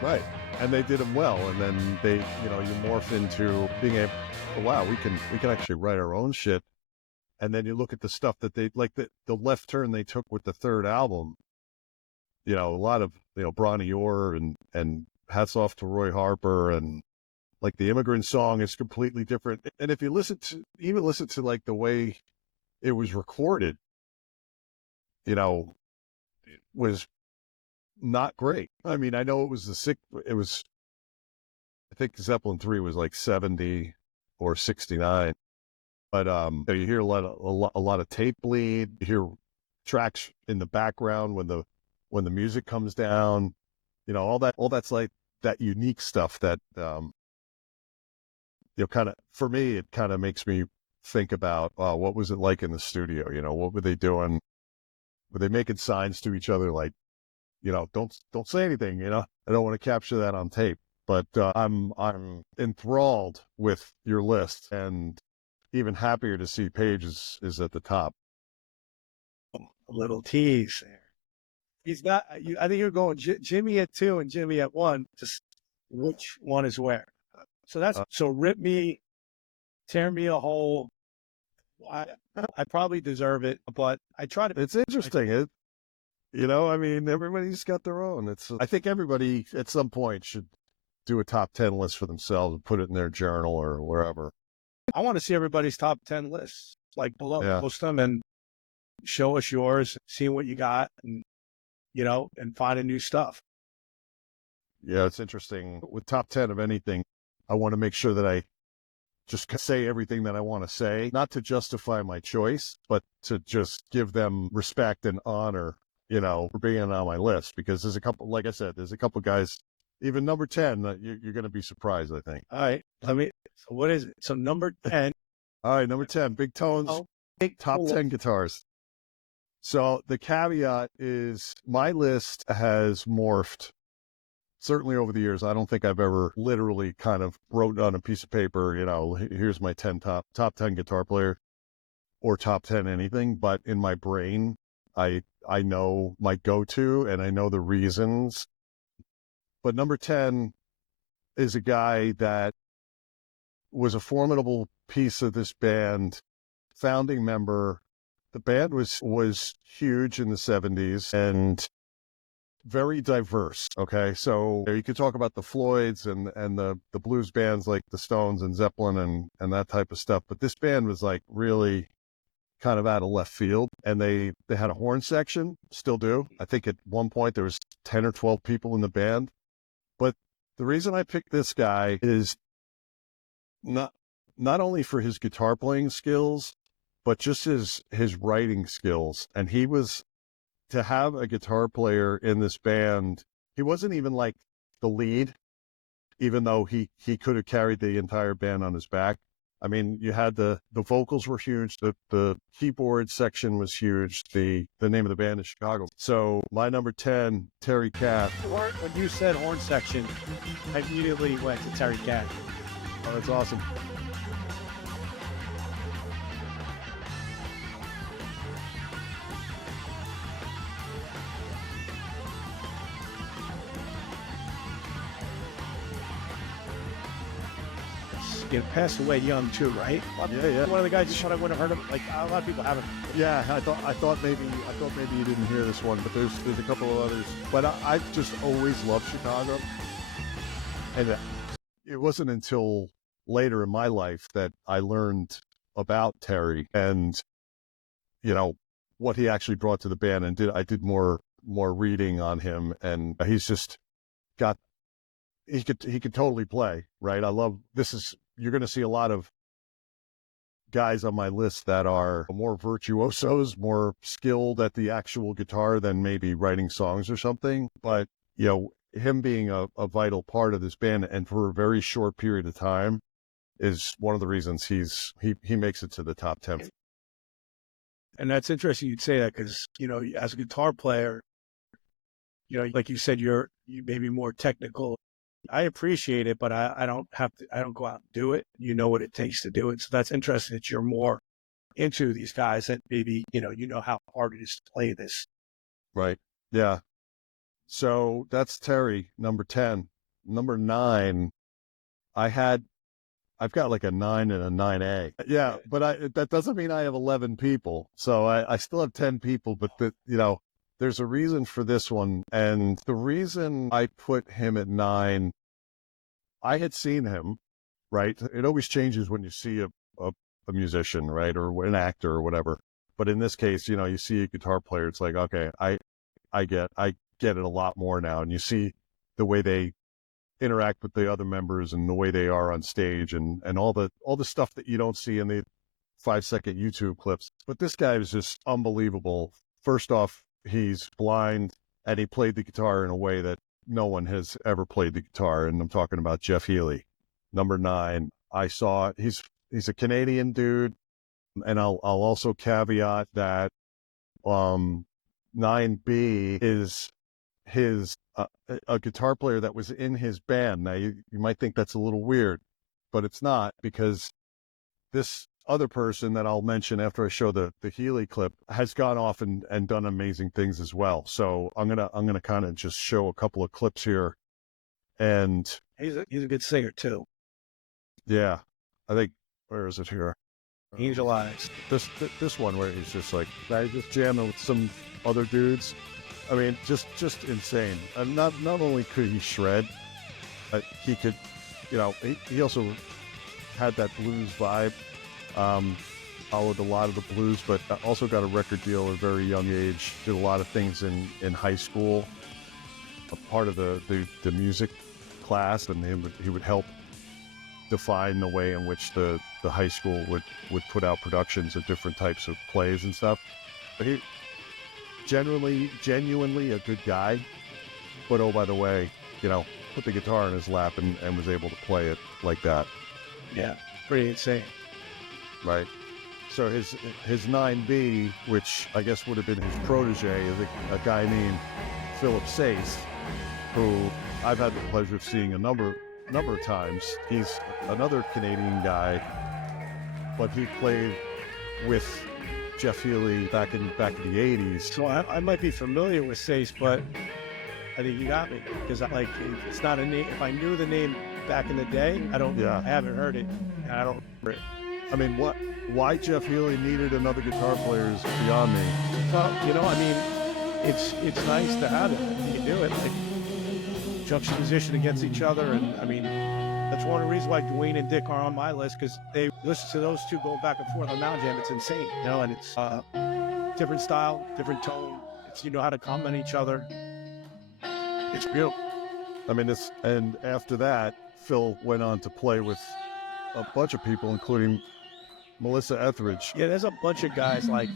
Right. And they did them well, and then they, you morph into being able, wow, we can actually write our own shit. And then you look at the stuff that they, like the left turn they took with the third album, a lot of, Bronny Orr and hats off to Roy Harper, and the Immigrant Song is completely different. And if you listen to the way it was recorded, it was not great. I mean, I know it was I think Zeppelin 3 was 70 or 69. But you hear a lot of tape bleed. You hear tracks in the background when the music comes down. All that's that unique stuff that kind of, for me, it kind of makes me think about what was it like in the studio. What were they doing? Were they making signs to each other don't say anything? I don't want to capture that on tape. But I'm enthralled with your list, and even happier to see Page is at the top. A little tease there. He's not. I think you're going Jimmy at 2 and Jimmy at 1. Just which one is where? So that's so rip me, tear me a hole. I probably deserve it, but I try to. It's interesting. I mean, everybody's got their own. I think everybody at some point should do a top 10 list for themselves and put it in their journal or wherever. I want to see everybody's top 10 lists, below, post them and show us yours, see what you got, and, and finding new stuff. Yeah, it's interesting. With top 10 of anything, I want to make sure that I just say everything that I want to say, not to justify my choice, but to just give them respect and honor, for being on my list, because there's a couple, like I said, there's a couple guys, even number 10, you're going to be surprised, I think. All right. So what is it? So number 10. All right, number 10, Big Tone's top 10 guitars. So the caveat is my list has morphed, certainly over the years. I don't think I've ever literally kind of wrote on a piece of paper, here's my 10 top 10 guitar player or top 10 anything. But in my brain, I know my go-to and I know the reasons. But number 10 is a guy that was a formidable piece of this band, founding member. The band was huge in the 70s and very diverse. Okay, so you could talk about the Floyds and the blues bands like the Stones and Zeppelin and that type of stuff, but this band was really kind of out of left field. And they had a horn section, still do. I think at one point there was 10 or 12 people in the band. But the reason I picked this guy is not only for his guitar playing skills, but just his writing skills. And he was, to have a guitar player in this band, he wasn't even the lead, even though he could have carried the entire band on his back. I mean, you had the vocals were huge, the keyboard section was huge, the name of the band is Chicago. So my number 10, Terry Kath. When you said horn section, I immediately went to Terry Kath. Oh, that's awesome. passed away young too, right? Yeah. One of the guys you thought I wouldn't have heard of. Like a lot of people haven't. Yeah, I thought maybe you didn't hear this one, but there's a couple of others. But I've just always loved Chicago, and it wasn't until later in my life that I learned about Terry and what he actually brought to the band, and I did more reading on him, and he's just got he could totally play, right? You're going to see a lot of guys on my list that are more virtuosos, more skilled at the actual guitar than maybe writing songs or something. But, him being a vital part of this band and for a very short period of time is one of the reasons he makes it to the top 10. And that's interesting you'd say that because, as a guitar player, like you said, you may be more technical. I appreciate it, but I don't go out and do it. You know what it takes to do it. So that's interesting that you're more into these guys that maybe, how hard it is to play this. Right. Yeah. So that's Terry, number 10. Number 9, I've got like a 9 and a 9A. Yeah, but that doesn't mean I have 11 people. So I still have 10 people, but there's a reason for this one. And the reason I put him at 9, I had seen him, right? It always changes when you see a musician, right? Or an actor or whatever. But in this case, you see a guitar player, it's like, okay, I get it a lot more now. And you see the way they interact with the other members and the way they are on stage and all the stuff that you don't see in the 5-second YouTube clips. But this guy is just unbelievable. First off, he's blind and he played the guitar in a way that no one has ever played the guitar. And I'm talking about Jeff Healey. Number 9, I saw he's a Canadian dude. And I'll also caveat that 9B is his a guitar player that was in his band. Now you might think that's a little weird, but it's not, because this other person that I'll mention after I show the Healey clip has gone off and done amazing things as well. So I'm gonna kind of just show a couple of clips here, and he's a good singer too. Yeah, I think, where is it here? Angel Eyes. This one where he's just like, he's just jamming with some other dudes. I mean, just insane. And not only could he shred, he could, he also had that blues vibe. Followed a lot of the blues, but also got a record deal at a very young age. Did a lot of things in high school. A part of the music class, and he would help define the way in which the high school would put out productions of different types of plays and stuff. But he genuinely a good guy. But oh, by the way, put the guitar in his lap and was able to play it like that. Yeah, pretty insane. Right. So his 9B, which I guess would have been his protege, is a guy named Philip Sayce, who I've had the pleasure of seeing a number of times. He's another Canadian guy, but he played with Jeff Healey back in the 80s. So I might be familiar with Sayce, but I think you got me, because it's not a name. If I knew the name back in the day, I haven't heard it, and I don't remember it. I mean, why Jeff Healey needed another guitar player is beyond me. Well, it's nice to have it. You can do it, like juxtaposition against each other, and I mean, that's one of the reasons why Duane and Dick are on my list, because they listen to those two going back and forth on Mountain Jam. It's insane, and it's different style, different tone. It's how to complement each other. It's beautiful. I mean, and after that, Phil went on to play with a bunch of people, including Melissa Etheridge. Yeah, there's a bunch of guys like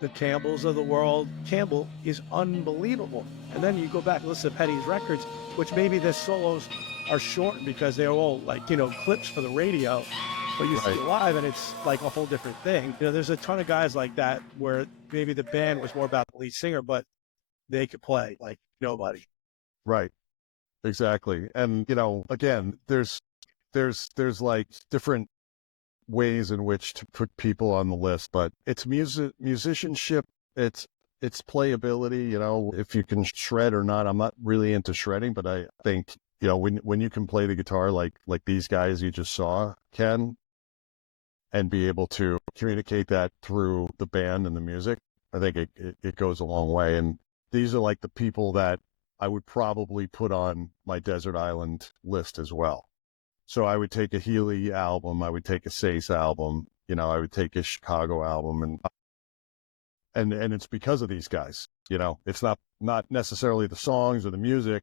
the Campbells of the world. Campbell is unbelievable. And then you go back and listen to Petty's records, which maybe their solos are short because they're all clips for the radio. But you see live and it's like a whole different thing. There's a ton of guys like that where maybe the band was more about the lead singer, but they could play like nobody. Right. Exactly. And, again, there's like different ways in which to put people on the list, but it's musicianship, it's playability, if you can shred or not. I'm not really into shredding, but I think you know, when you can play the guitar like these guys you just saw can, and be able to communicate that through the band and the music, I think it goes a long way. And these are like the people that I would probably put on my Desert Island list as well. So I would take a Healey album, I would take a Sayce album, you know, I would take a Chicago album, and it's because of these guys. You know, it's not necessarily the songs or the music,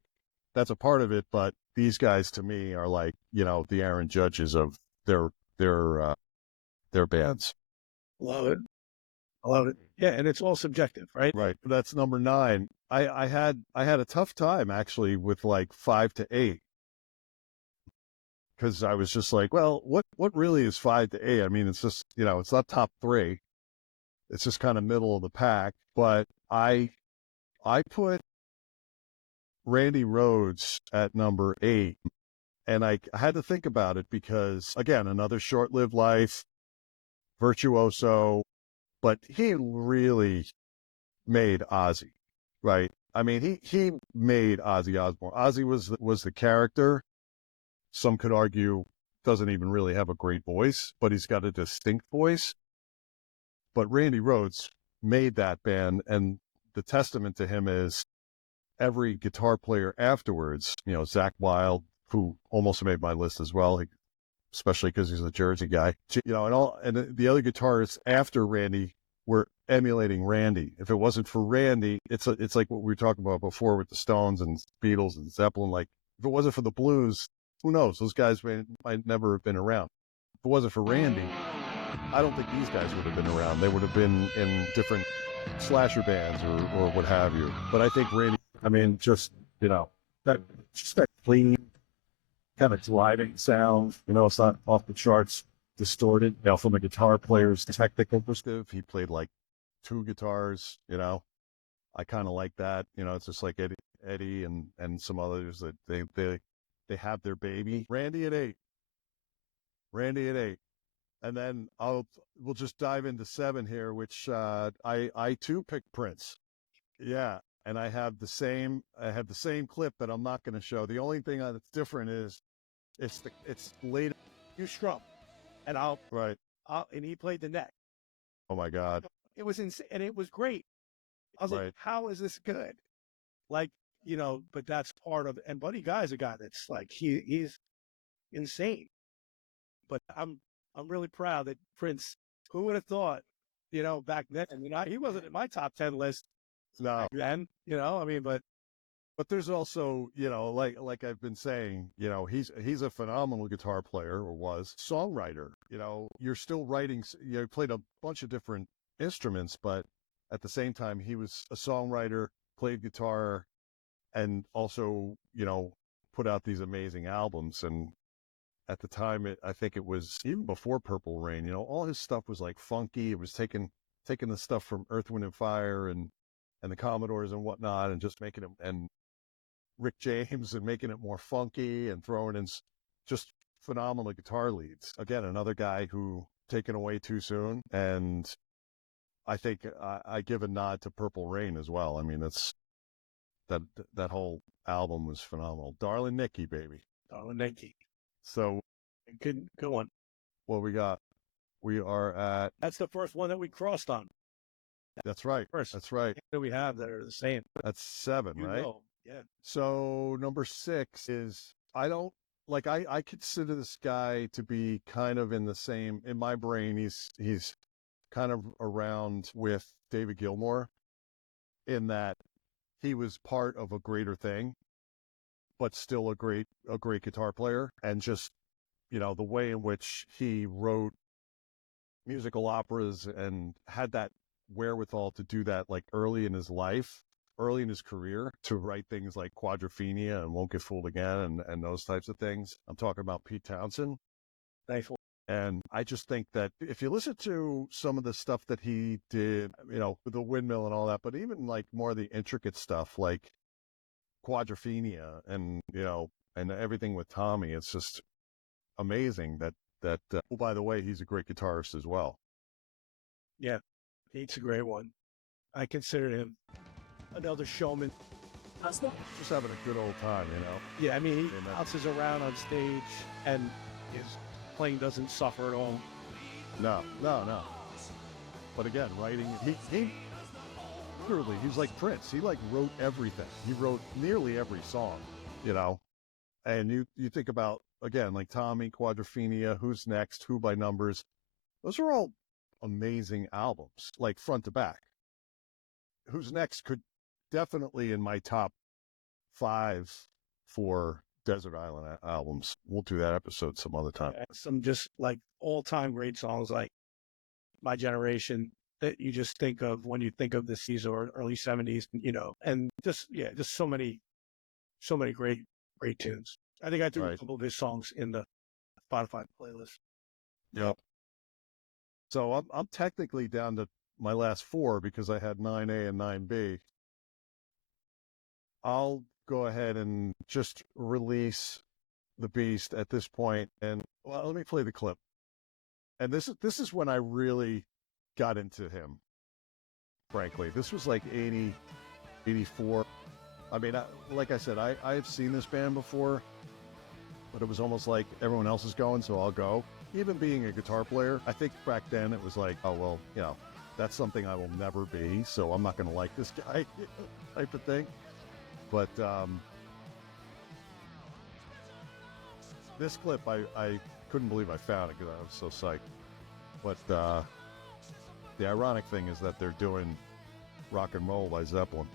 that's a part of it, but these guys to me are like, you know, the Aaron Judges of their bands. Love it. I love it. Yeah, and it's all subjective, right? Right. That's number 9. I had a tough time actually with like 5 to 8. Because I was just like, well, what really is 5 to 8? I mean, it's just, you know, it's not top 3. It's just kind of middle of the pack. But I put Randy Rhoads at number 8. And I had to think about it because, again, another short-lived life, virtuoso, but he really made Ozzy, right? I mean, he made Ozzy Osbourne. Ozzy was the character. Some could argue doesn't even really have a great voice, but he's got a distinct voice. But Randy Rhoads made that band, and the testament to him is every guitar player afterwards, you know, Zakk Wylde, who almost made my list as well, especially because he's a Jersey guy, you know, and the other guitarists after Randy were emulating Randy. If it wasn't for Randy, it's like what we were talking about before with the Stones and Beatles and Zeppelin. Like, if it wasn't for the blues, who knows? Those guys might never have been around. If it wasn't for Randy, I don't think these guys would have been around. They would have been in different slasher bands or what have you. But I think Randy, I mean, just, you know, that clean kind of gliding sound, you know, it's not off the charts distorted, you know, from a guitar player's technical perspective. he played like 2 guitars, you know. I kind of like that. You know, it's just like Eddie and some others that they have their baby. Randy at 8. And then we'll just dive into 7 here, which I too picked Prince. Yeah, and I have the same clip that I'm not going to show. The only thing that's different is it's later. You strum, and Right. and he played the neck. Oh my God. It was insane, and it was great. I was like, how is this good? Like, you know, but that's part of it. And Buddy Guy's a guy that's like, he's insane. But I'm really proud that Prince, who would have thought, you know, back then, I mean, he wasn't in my top 10 list No. back then, you know, I mean, but there's also, you know, like I've been saying, you know, he's a phenomenal guitar player, or was songwriter. You know, you're still writing, you know, played a bunch of different instruments, but at the same time, he was a songwriter, played guitar, and also, you know, put out these amazing albums. And at the time, I think it was even before Purple Rain, you know, all his stuff was like funky. It was taking the stuff from Earth, Wind and Fire and the Commodores and whatnot, and just making it, and Rick James, and making it more funky and throwing in just phenomenal guitar leads. Again, another guy who taken away too soon. And I think I give a nod to Purple Rain as well. I mean, that whole album was phenomenal. Darling Nikki, baby. Darling Nikki. So Good one. what we got? We are at. That's the first one that we crossed on. That's right. First. That's right. That we have that are the same. That's 7, You right? know, yeah. So number 6 is, I consider this guy to be kind of in the same, in my brain, he's kind of around with David Gilmour, in that he was part of a greater thing, but still a great guitar player. And just, you know, the way in which he wrote musical operas and had that wherewithal to do that, like early in his life, early in his career, to write things like Quadrophenia and Won't Get Fooled Again and those types of things. I'm talking about Pete Townshend. Thankful. And I just think that if you listen to some of the stuff that he did, you know, with the windmill and all that, but even like more of the intricate stuff like Quadrophenia and, you know, and everything with Tommy, it's just amazing that oh, by the way, he's a great guitarist as well. Yeah, Pete's a great one. I consider him another showman. just having a good old time, you know. Yeah, I mean, he And bounces around on stage, and his playing doesn't suffer at all. No. But again, writing, he literally, he was like Prince. He like wrote everything. He wrote nearly every song, you know. And you think about, again, like Tommy, Quadrophenia, Who's Next, Who by Numbers. Those are all amazing albums, like front to back. Who's Next could definitely in my top 5 for Desert Island albums. We'll do that episode some other time. Some just like all-time great songs like My Generation that you just think of when you think of the 60s or early 70s, you know, and just so many great tunes. I think I threw a couple of his songs in the Spotify playlist. Yep. So I'm technically down to my last 4 because I had 9A and 9B. I'll go ahead and just release the beast at this point, and well, let me play the clip. And this is when I really got into him. Frankly, this was like 80, 84. I mean, like I said, I've seen this band before, but it was almost like everyone else is going, so I'll go. Even being a guitar player, I think back then it was like, oh, well, you know, that's something I will never be, so I'm not going to like this guy type of thing. But this clip, I couldn't believe I found it because I was so psyched. But the ironic thing is that they're doing Rock and Roll by Zeppelin.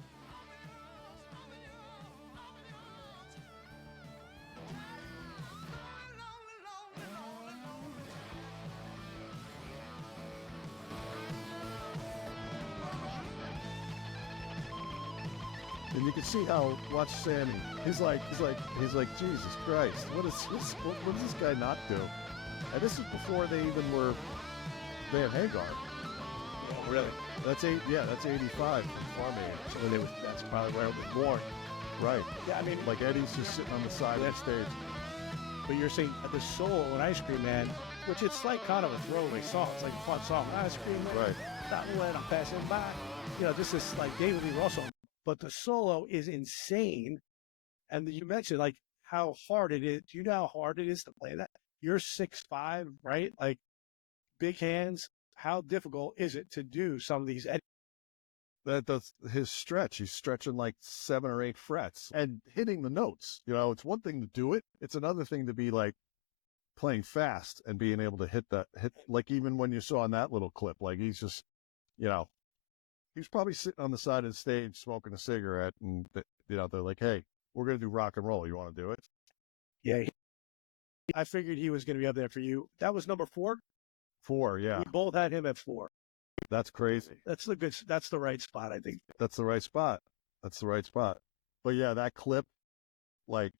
And you can see how, watch Sammy. He's like, Jesus Christ, what does this guy not do? And this is before they even were Van Hagar. Oh, really? That's 85 Farm Age. So that's probably where it was born. Right. Yeah, I mean, Like Eddie's just sitting on the side of the stage. But you're saying the solo in Ice Cream Man, which it's like kind of a throwaway song. It's like a fun song. Ice Cream Man. Right. That when I'm passing by. You know, this is like David Lee Roth song. But the solo is insane. And you mentioned like how hard it is. Do you know how hard it is to play that? You're 6'5", right? Like big hands. How difficult is it to do some of these? That's his stretch. He's stretching like 7 or 8 frets and hitting the notes. You know, it's one thing to do it. It's another thing to be like playing fast and being able to hit like even when you saw in that little clip, like he's just, you know, he's probably sitting on the side of the stage smoking a cigarette, and you know they're like, "Hey, we're gonna do Rock and Roll. You want to do it?" Yeah, I figured he was going to be up there for you. That was number 4. 4, yeah. We both had him at 4. That's crazy. That's the right spot, I think. That's the right spot. That's the right spot. But yeah, that clip, like,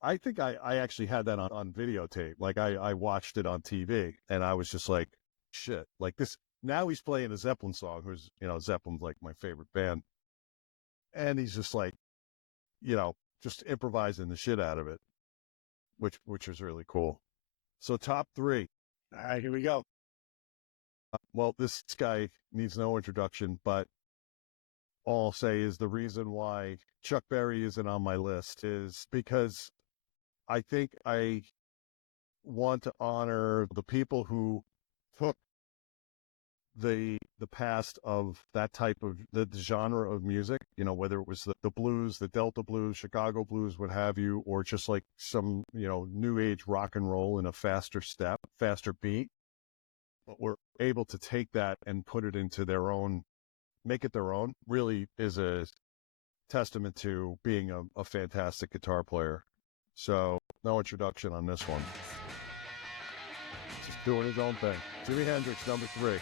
I think I actually had that on videotape. Like I watched it on TV, and I was just like, shit, like this. Now he's playing a Zeppelin song, who's, you know, Zeppelin's like my favorite band. And he's just like, you know, just improvising the shit out of it, which is really cool. So top 3. All right, here we go. Well, this guy needs no introduction, but all I'll say is the reason why Chuck Berry isn't on my list is because I think I want to honor the people who took the past of that type of the genre of music, you know, whether it was the blues, the Delta blues, Chicago blues, what have you, or just like some, you know, new age rock and roll in a faster step, faster beat. But we're able to take that and put it into their own, make it their own, really is a testament to being a fantastic guitar player. So no introduction on this one. Just doing his own thing. Jimi Hendrix, number 3.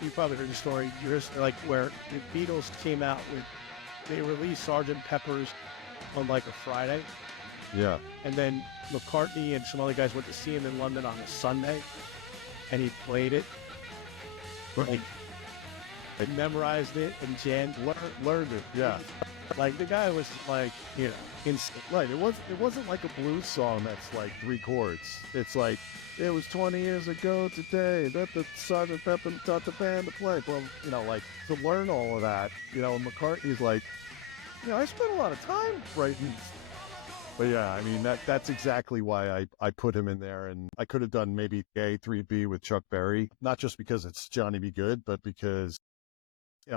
You probably heard the story. Yours, like where the Beatles came out with, they released Sgt. Pepper's on like a Friday, Yeah. and then McCartney and some other guys went to see him in London on a Sunday, and he played it. Like He memorized it and learned it. Yeah. like the guy was like, Right. It wasn't like a blues song that's like 3 chords. It's like, it was 20 years ago today that the Sergeant Pepper taught the band to play. Well, like to learn all of that, McCartney's like, I spent a lot of time writing. But yeah, I mean, that's exactly why I put him in there. And I could have done maybe A3B with Chuck Berry, not just because it's Johnny B. Good, but because,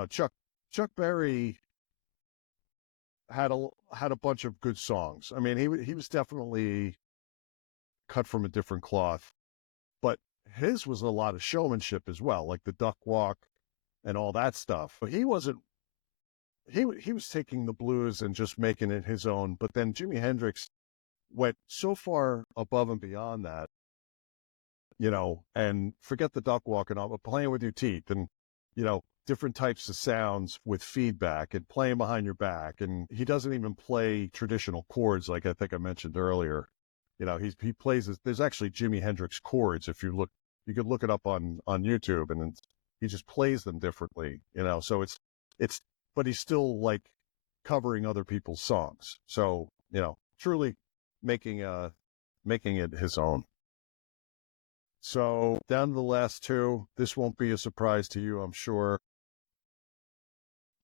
Chuck Berry had a bunch of good songs. I mean, he was definitely cut from a different cloth, but his was a lot of showmanship as well, like the duck walk and all that stuff. But he wasn't. He was taking the blues and just making it his own. But then Jimi Hendrix went so far above and beyond that, and forget the duck walk and all, but playing with your teeth and, different types of sounds with feedback and playing behind your back. And he doesn't even play traditional chords like I think I mentioned earlier. He plays, there's actually Jimi Hendrix chords. If you could look it up on YouTube, and he just plays them differently, so but he's still like covering other people's songs. So, truly making it his own. So down to the last 2, this won't be a surprise to you, I'm sure.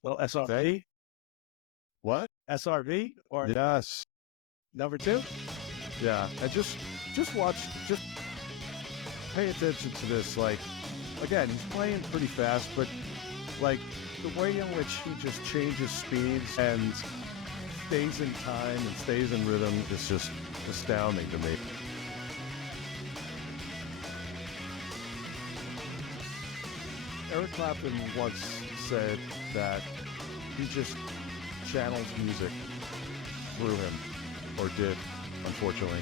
Well, SRV? What? SRV? Or yes. Number 2? Yeah. And just pay attention to this. Like, again, he's playing pretty fast, but like the way in which he just changes speeds and stays in time and stays in rhythm is just astounding to me. Eric Clapton once said that he just channels music through him, or did, unfortunately.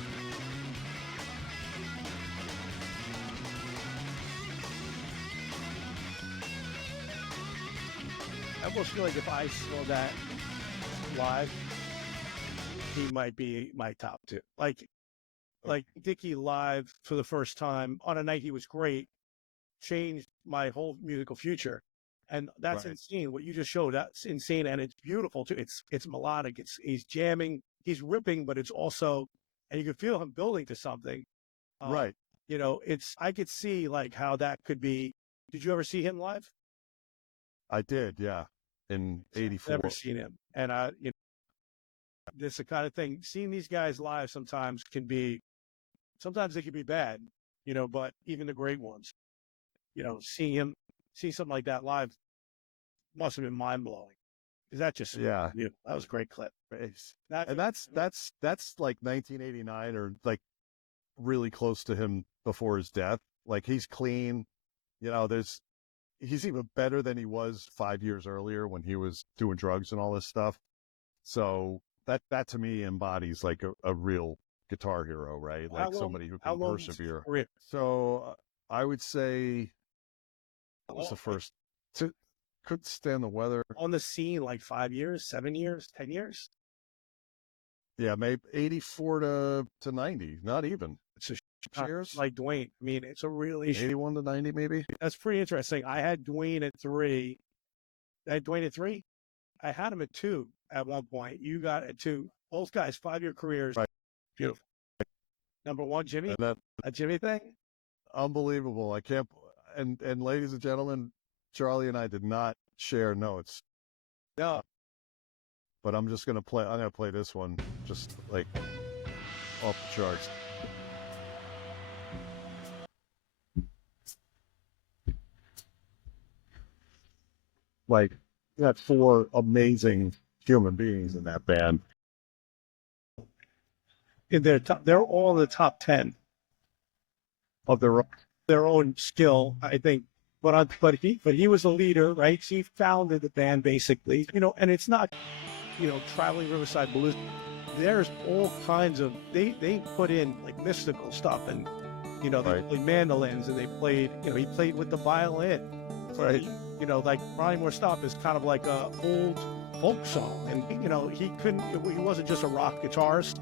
I almost feel like if I saw that live, he might be my top 2. Like Dickey live for the first time on a night he was great, changed my whole musical future. And that's Right. insane. What you just showed, that's insane. And it's beautiful too. It's melodic. He's jamming, he's ripping, but it's also, and you can feel him building to something. Right. I could see like how that could be. Did you ever see him live? I did, yeah. In 84. Never seen him. And this is the kind of thing, seeing these guys live sometimes they can be bad, but even the great ones, seeing something like that live must have been mind blowing. Is that just, yeah, that was a great clip. And that's like 1989, or like really close to him before his death. Like, he's clean, he's even better than he was 5 years earlier when he was doing drugs and all this stuff. So that to me embodies like a real guitar hero, right? Like somebody who can persevere. So I would say, what was the first? Couldn't stand the weather. On the scene, like 5 years, 7 years, 10 years? Yeah, maybe 84 to 90, not even. It's a years? Like Duane. I mean, it's a really 81 to 90, maybe. That's pretty interesting. I had Duane at 3. I had Duane at 3. I had him at 2 at one point. You got at 2. Both guys, 5-year careers. Right. Beautiful. Number 1, Jimi. And a Jimi thing. Unbelievable. I can't. And ladies and gentlemen, Charlie and I did not share notes. No. But I'm just gonna play. I'm gonna play this one, just like off the charts. Like, you had 4 amazing human beings in that band. In they're all in the top 10 of their own skill, I think. But he was a leader, right? He founded the band basically, and it's not, traveling Riverside Blues. There's all kinds of, they put in like mystical stuff, and they played mandolins, and they played, he played with the violin, Right. Like Ronnie Moore Stop is kind of like a old folk song, and he wasn't just a rock guitarist,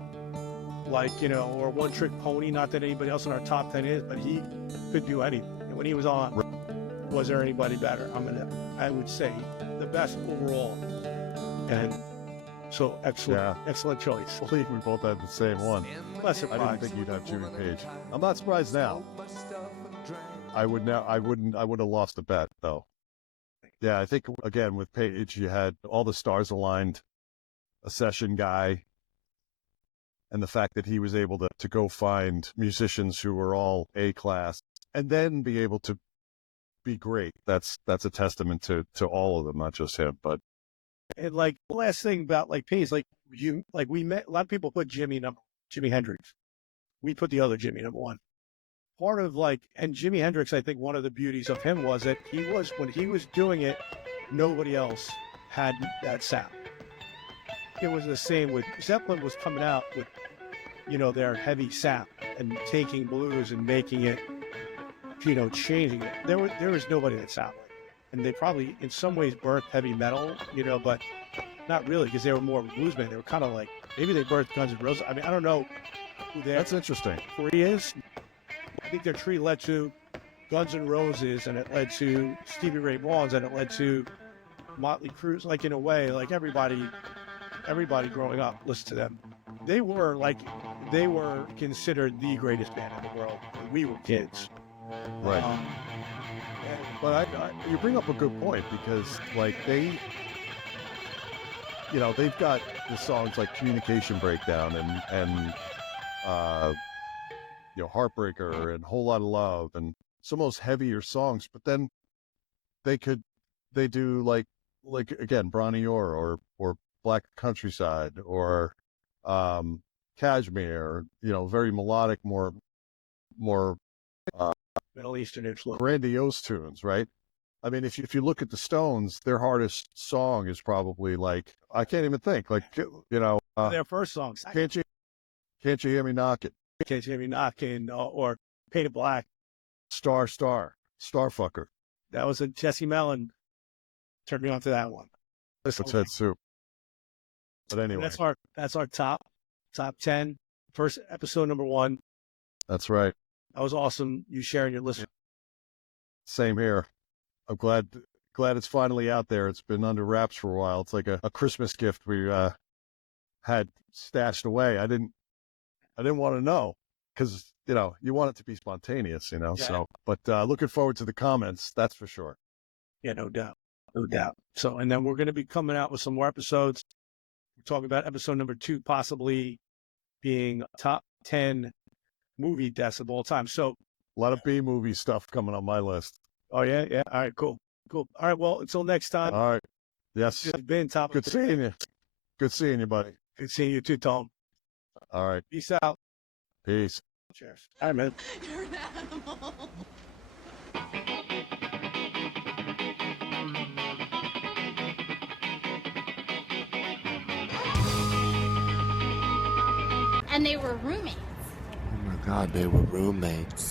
like, or one trick pony. Not that anybody else in our top 10 is, but he could do anything. And when he was on, was there anybody better? I would say the best overall. And so excellent choice. I believe we both had the same one. Less I surprised. didn't think you'd have Jimmy Page. I'm not surprised now. I would have lost the bet though. Yeah, I think again with Page, you had all the stars aligned, a session guy, and the fact that he was able to go find musicians who were all A class and then be able to be great. That's a testament to all of them, not just him. But And like the last thing about like Page, we met a lot of people put Jimi Hendrix. We put the other Jimi number one. Part of and Jimi Hendrix, I think one of the beauties of him was that when he was doing it, nobody else had that sound. It was the same with Zeppelin was coming out with, their heavy sound and taking blues and making it, changing it. There was nobody that sounded like it. And they probably in some ways birthed heavy metal, but not really because they were more bluesmen. They were kind of maybe they birthed Guns N' Roses. I mean, I don't know who that's interesting. Tree is. I think their tree led to Guns N' Roses, and it led to Stevie Ray Vaughan's, and it led to Motley Crue's. In a way, everybody growing up listened to them. They were considered the greatest band in the world when we were kids. Right. But you bring up a good point because they've got the songs like Communication Breakdown and Heartbreaker and Whole Lot of Love and some of those heavier songs, but then they do again Bronny or Black Countryside or Kashmir, very melodic, more Middle Eastern influence. grandiose tunes, right? I mean, if you look at the Stones, their hardest song is probably I can't even think Their first songs. Can't you hear me knocking? Can't you hear me knocking? Or Painted Black. Starfucker. That was a Jesse Mellon. Turned me on to that one. That's Head Soup. But anyway, and that's our top 10. First episode number 1. That's right. That was awesome. You sharing your list. Same here. I'm glad it's finally out there. It's been under wraps for a while. It's like a Christmas gift we had stashed away. I didn't want to know because you want it to be spontaneous, Yeah. So, but looking forward to the comments. That's for sure. Yeah, no doubt. So, and then we're going to be coming out with some more episodes. We're talking about episode number 2 possibly being top 10 movie deaths of all time. So a lot of B movie stuff coming on my list. Oh yeah. All right, cool. All right, well, until next time. All right. Yes. It's been top. Good seeing you. Good seeing you, buddy. Good seeing you too, Tom. All right. Peace out. Peace. Cheers. All right, man. You're an animal. And they were roommates. Oh my God, they were roommates.